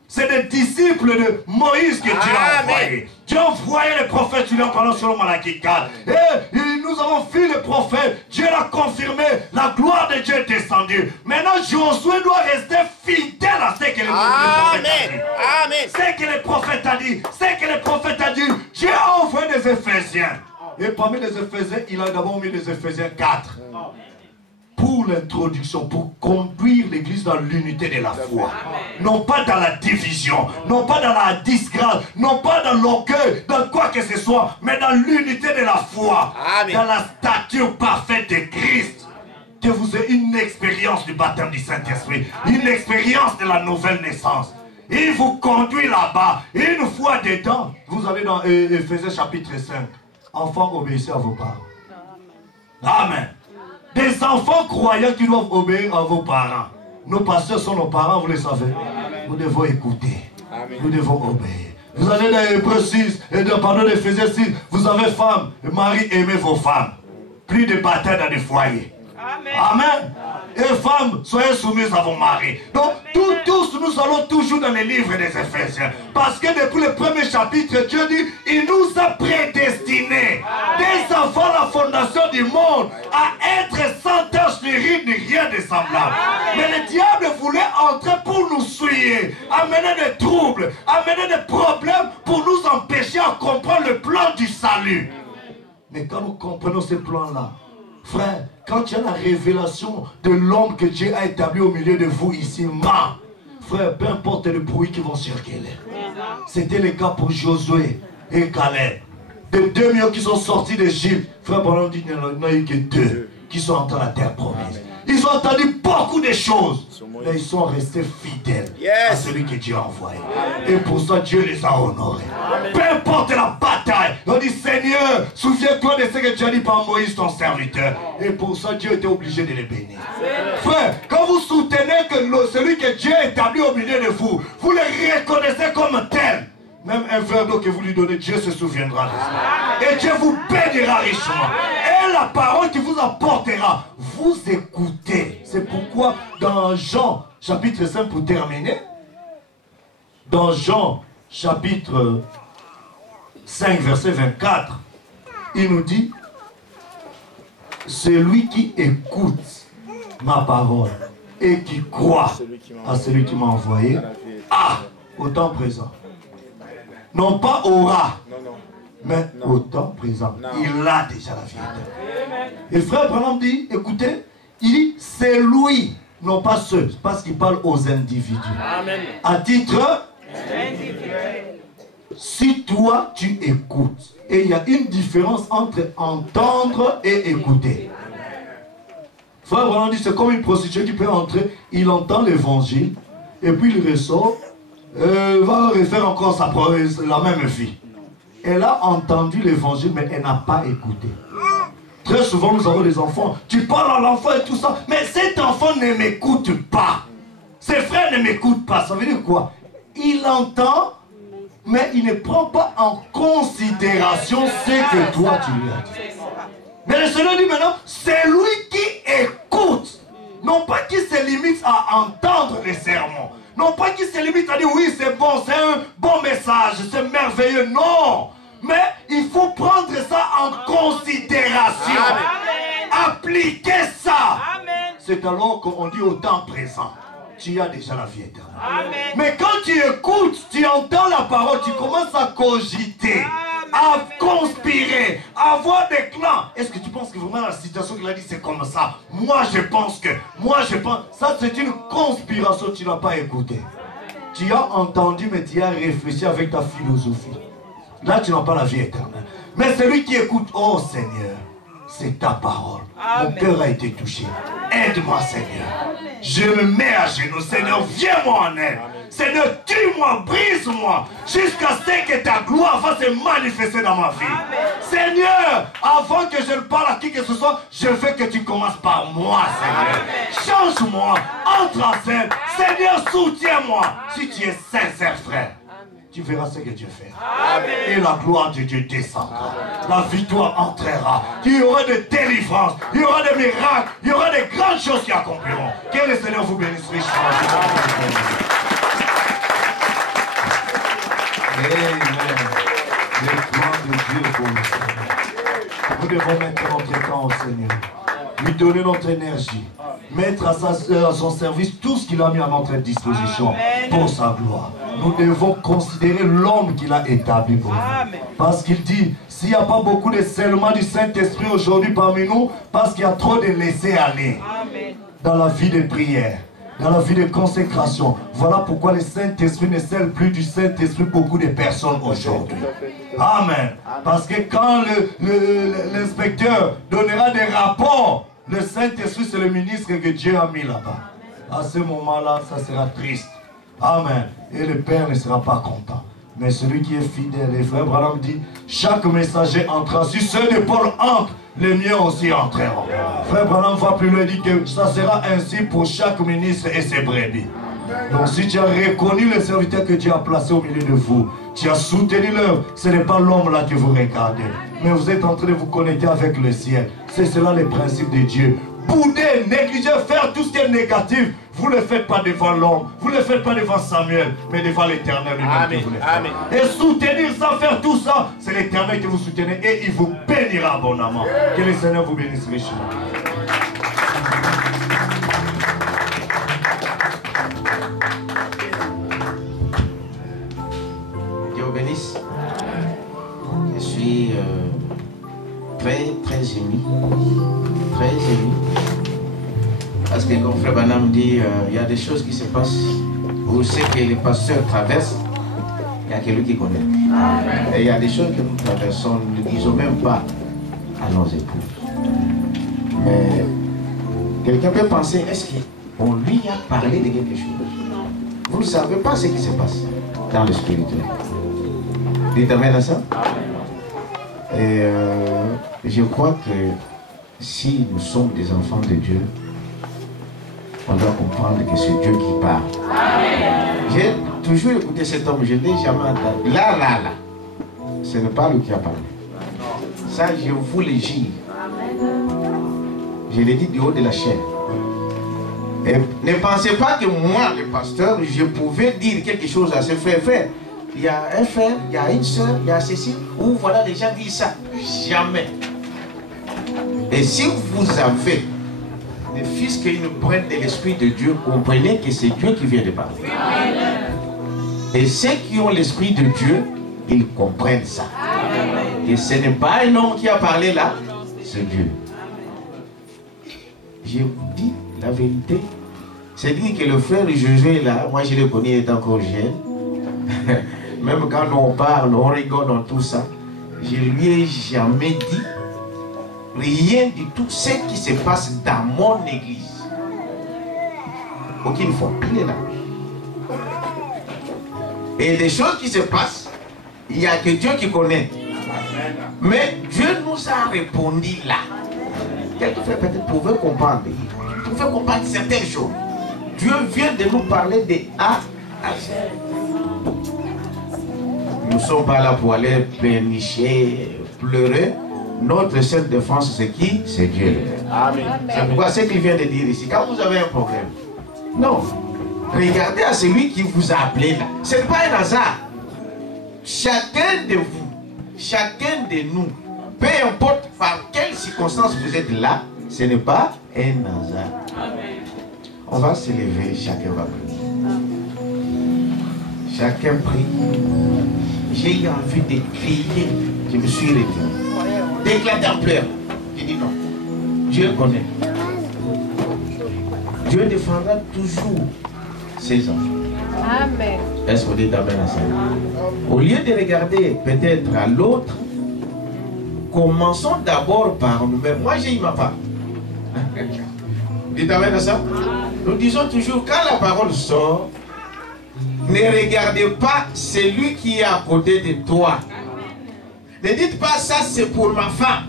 C'est des disciples de Moïse que Dieu a envoyé. Dieu a envoyé les prophètes, tu l'as parlé sur le Malachie 4. Et nous avons vu les prophètes. Dieu l'a confirmé. La gloire de Dieu est descendue. Maintenant, Josué doit rester fidèle à ce que le prophète a dit. Amen. Ce que le prophète a dit. Ce que le prophète a dit. Dieu a envoyé des Éphésiens. Et parmi les Éphésiens, il a d'abord mis les Éphésiens 4. Pour l'introduction pour conduire l'église dans l'unité de la foi. Non pas dans la division, non pas dans la disgrâce, non pas dans l'orgueil, dans quoi que ce soit, mais dans l'unité de la foi. Amen. Dans la stature parfaite de Christ. Que vous ayez une expérience du baptême du Saint-Esprit, une expérience de la nouvelle naissance. Il vous conduit là-bas. Une fois dedans, vous allez dans Éphésiens chapitre 5. Enfants, obéissez à vos parents. Amen. Des enfants croyants qui doivent obéir à vos parents. Nos pasteurs sont nos parents, vous le savez. Nous devons écouter. Amen. Nous devons obéir. Vous allez dans Hébreux 6, et pardon, Éphésiens 6. Vous avez femmes, mari, aimez vos femmes. Plus de batailles dans les foyers. Amen. Amen. Et femmes, soyez soumises à vos maris. Donc, tous, nous allons toujours dans les livres des Éphésiens. Parce que depuis le premier chapitre, Dieu dit, il nous a prédestinés, des enfants à la fondation du monde, à être sans tache ni ride ni rien de semblable. Mais le diable voulait entrer pour nous souiller, amener des troubles, amener des problèmes pour nous empêcher à comprendre le plan du salut. Mais quand nous comprenons ce plan-là, frère, quand il y a la révélation de l'homme que Dieu a établi au milieu de vous ici, frère, peu importe les bruits qui vont circuler. C'était le cas pour Josué et Caleb. Des 2 millions qui sont sortis d'Égypte, frère, pendant qu'il n'y en a eu que 2 qui sont entrés dans la terre promise. Ils ont entendu beaucoup de choses, mais ils sont restés fidèles à celui que Dieu a envoyé. Et pour ça, Dieu les a honorés. Peu importe la bataille, on dit Seigneur, souviens-toi de ce que tu as dit par Moïse, ton serviteur. Et pour ça, Dieu était obligé de les bénir. Frère, quand vous soutenez que celui que Dieu a établi au milieu de vous, vous le reconnaissez comme tel. Même un verre d'eau que vous lui donnez, Dieu se souviendra de ça. Et Dieu vous bénira richement. Et la parole qui vous apportera, vous écoutez. C'est pourquoi dans Jean, chapitre 5, pour terminer, dans Jean, chapitre 5, verset 24, il nous dit, celui qui écoute ma parole et qui croit à celui qui m'a envoyé, a au temps présent. Non pas aura, mais au temps présent. Il a déjà la vie éternelle. Et frère Branham dit, écoutez, il dit, c'est lui, non pas ceux, parce qu'il parle aux individus. Amen. À titre, si toi tu écoutes, et il y a une différence entre entendre et écouter. Frère Branham dit, c'est comme une prostituée qui peut entrer, il entend l'évangile, et puis il ressort, va refaire encore la même vie. Elle a entendu l'évangile, mais elle n'a pas écouté. Très souvent, nous avons des enfants. Tu parles à l'enfant et tout ça, mais cet enfant ne m'écoute pas. Ses frères ne m'écoutent pas. Ça veut dire quoi? Il entend, mais il ne prend pas en considération ce que toi tu lui as dit. Mais le Seigneur dit maintenant, c'est lui qui écoute. Non pas qui se limite à entendre les sermons. Non pas qu'il se limite à dire oui c'est bon, c'est un bon message, c'est merveilleux. Non, mais il faut prendre ça en considération. Amen. Appliquer ça. C'est alors qu'on dit au temps présent, tu as déjà la vie éternelle. Amen. Mais quand tu écoutes, tu entends la parole, tu commences à cogiter. À conspirer, à avoir des clans. Est-ce que tu penses que vraiment la situation qu'il a dit c'est comme ça? Moi je pense. Ça c'est une conspiration, tu n'as pas écouté. Tu as entendu mais tu as réfléchi avec ta philosophie. Là tu n'as pas la vie éternelle. Mais celui qui écoute, oh Seigneur, c'est ta parole. Amen. Mon cœur a été touché. Aide-moi Seigneur. Je me mets à genoux. Seigneur, viens-moi en aide. Seigneur, tue-moi, brise-moi, jusqu'à ce que ta gloire va se manifester dans ma vie. Amen. Seigneur, avant que je ne parle à qui que ce soit, je veux que tu commences par moi, Seigneur. Change-moi, entre en scène. Seigneur, soutiens-moi. Si tu es sincère, frère, tu verras ce que Dieu fait. Amen. Et la gloire de Dieu descendra. Amen. La victoire entrera. Il y aura des délivrances, il y aura des miracles, il y aura des grandes choses qui accompliront. Que le Seigneur vous bénisse richement. Amen. Les gloires de Dieu pour le Seigneur. Nous devons mettre notre temps au Seigneur. Lui donner notre énergie. Mettre à son service tout ce qu'il a mis à notre disposition. Amen. Pour sa gloire. nous devons considérer l'homme qu'il a établi pour nous. Parce qu'il dit, s'il n'y a pas beaucoup de scellement du Saint-Esprit aujourd'hui parmi nous, parce qu'il y a trop de laisser aller dans la vie de prière, dans la vie de consécration. Voilà pourquoi le Saint-Esprit ne scelle plus du Saint-Esprit beaucoup de personnes aujourd'hui. Amen. Parce que quand l'inspecteur donnera des rapports, le Saint-Esprit c'est le ministre que Dieu a mis là-bas. À ce moment-là, ça sera triste. Amen. Et le Père ne sera pas content. Mais celui qui est fidèle, et frère Branham dit, chaque messager entra. Si ceux de Paul entrent, les miens aussi entreront. Frère Branham va plus loin, dit que ça sera ainsi pour chaque ministre et ses brebis. Donc si tu as reconnu le serviteur que Dieu a placé au milieu de vous, tu as soutenu l'œuvre, ce n'est pas l'homme là que vous regardez, mais vous êtes en train de vous connecter avec le ciel. C'est cela le principe de Dieu. Bouder, négliger, faire tout ce qui est négatif, vous ne le faites pas devant l'homme, vous ne le faites pas devant Samuel, mais devant l'Éternel. Et soutenir ça, faire tout ça, c'est l'Éternel que vous soutenez et il vous bénira abondamment. Que le Seigneur vous bénisse richement. Dieu vous bénisse. Je suis très ému. Très ému. Parce que comme Frère Branham dit, il y a des choses qui se passent. Vous savez que les pasteurs traversent, il y a quelqu'un qui connaît. Et il y a des choses que nous traversons, nous ne disons même pas à nos épouses. Mais quelqu'un peut penser, est-ce qu'on lui a parlé de quelque chose? Vous ne savez pas ce qui se passe dans le spirituel. Dites amen à ça. Et je crois que si nous sommes des enfants de Dieu, on doit comprendre que c'est Dieu qui parle. J'ai toujours écouté cet homme, je n'ai jamais entendu. Là. Ce n'est pas lui qui a parlé. Ça, je vous le jure. Je l'ai dit du haut de la chair. Et ne pensez pas que moi, le pasteur, je pouvais dire quelque chose à ce frère. Il y a un frère, il y a une soeur, il y a ceci, ou voilà, les gens disent ça. Jamais. Et si vous avez des fils qui nous prennent de l'Esprit de Dieu, comprenez que c'est Dieu qui vient de parler. Et ceux qui ont l'Esprit de Dieu, ils comprennent ça. Et ce n'est pas un homme qui a parlé là, c'est Dieu. Je vous dis la vérité. C'est dit que le frère Josué là, moi je le connais, il est encore jeune. Même quand on parle, on rigole dans tout ça. Je lui ai jamais dit rien du tout ce qui se passe dans mon église. Aucune fois. Il est là. Et des choses qui se passent, il n'y a que Dieu qui connaît. Mais Dieu nous a répondu là. Quelques frères peut-être pouvaient comprendre. Ils pouvaient comprendre certaines choses. Dieu vient de nous parler de A à Z. Nous ne sommes pas là pour aller pénicher, pleurer. Notre seule défense, c'est qui? C'est Dieu. Amen. C'est pourquoi ce qu'il vient de dire ici, quand vous avez un problème, non, regardez à celui qui vous a appelé là. Ce n'est pas un hasard. Chacun de vous, chacun de nous, peu importe par quelles circonstances vous êtes là, ce n'est pas un hasard. Amen. On va se lever, chacun va prier. Chacun prie. J'ai eu envie de crier. Je me suis retenu. D'éclater en pleurs. J'ai dit non. Dieu connaît. Dieu défendra toujours ses enfants. Amen. Est-ce que vous dites amen à ça? Au lieu de regarder peut-être à l'autre, commençons d'abord par nous-mêmes. Moi j'ai eu ma part. Dites amen à ça? Nous disons toujours, quand la parole sort, ne regardez pas celui qui est à côté de toi. Ne dites pas ça c'est pour ma femme,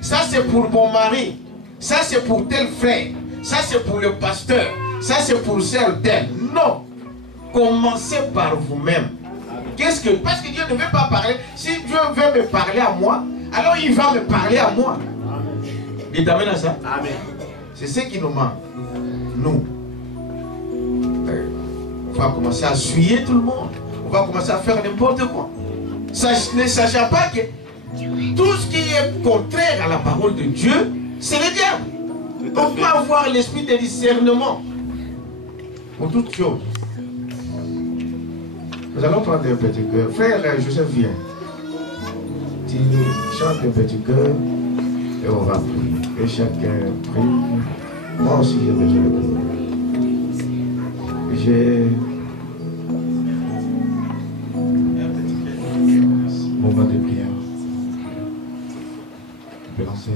ça c'est pour mon mari, ça c'est pour tel frère, ça c'est pour le pasteur, ça c'est pour celle tel. Non, commencez par vous-même. Qu'est-ce que, parce que Dieu ne veut pas parler. Si Dieu veut me parler à moi, alors il va me parler à moi. Dites amen à ça. Amen. C'est ce qui nous manque. Nous, on va commencer à suyer tout le monde. On va commencer à faire n'importe quoi. Ne sachant pas que tout ce qui est contraire à la parole de Dieu, c'est le diable. On peut avoir l'esprit de discernement pour toutes choses. Nous allons prendre un petit cœur. Frère Joseph, viens. Tu chantes un petit cœur et on va prier. Et chacun prie. Moi aussi, j'ai besoin de prier. J'ai un moment de prière. Tu peux lancer.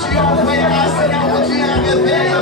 Tu envoyeras, Seigneur, mon Dieu, un réveil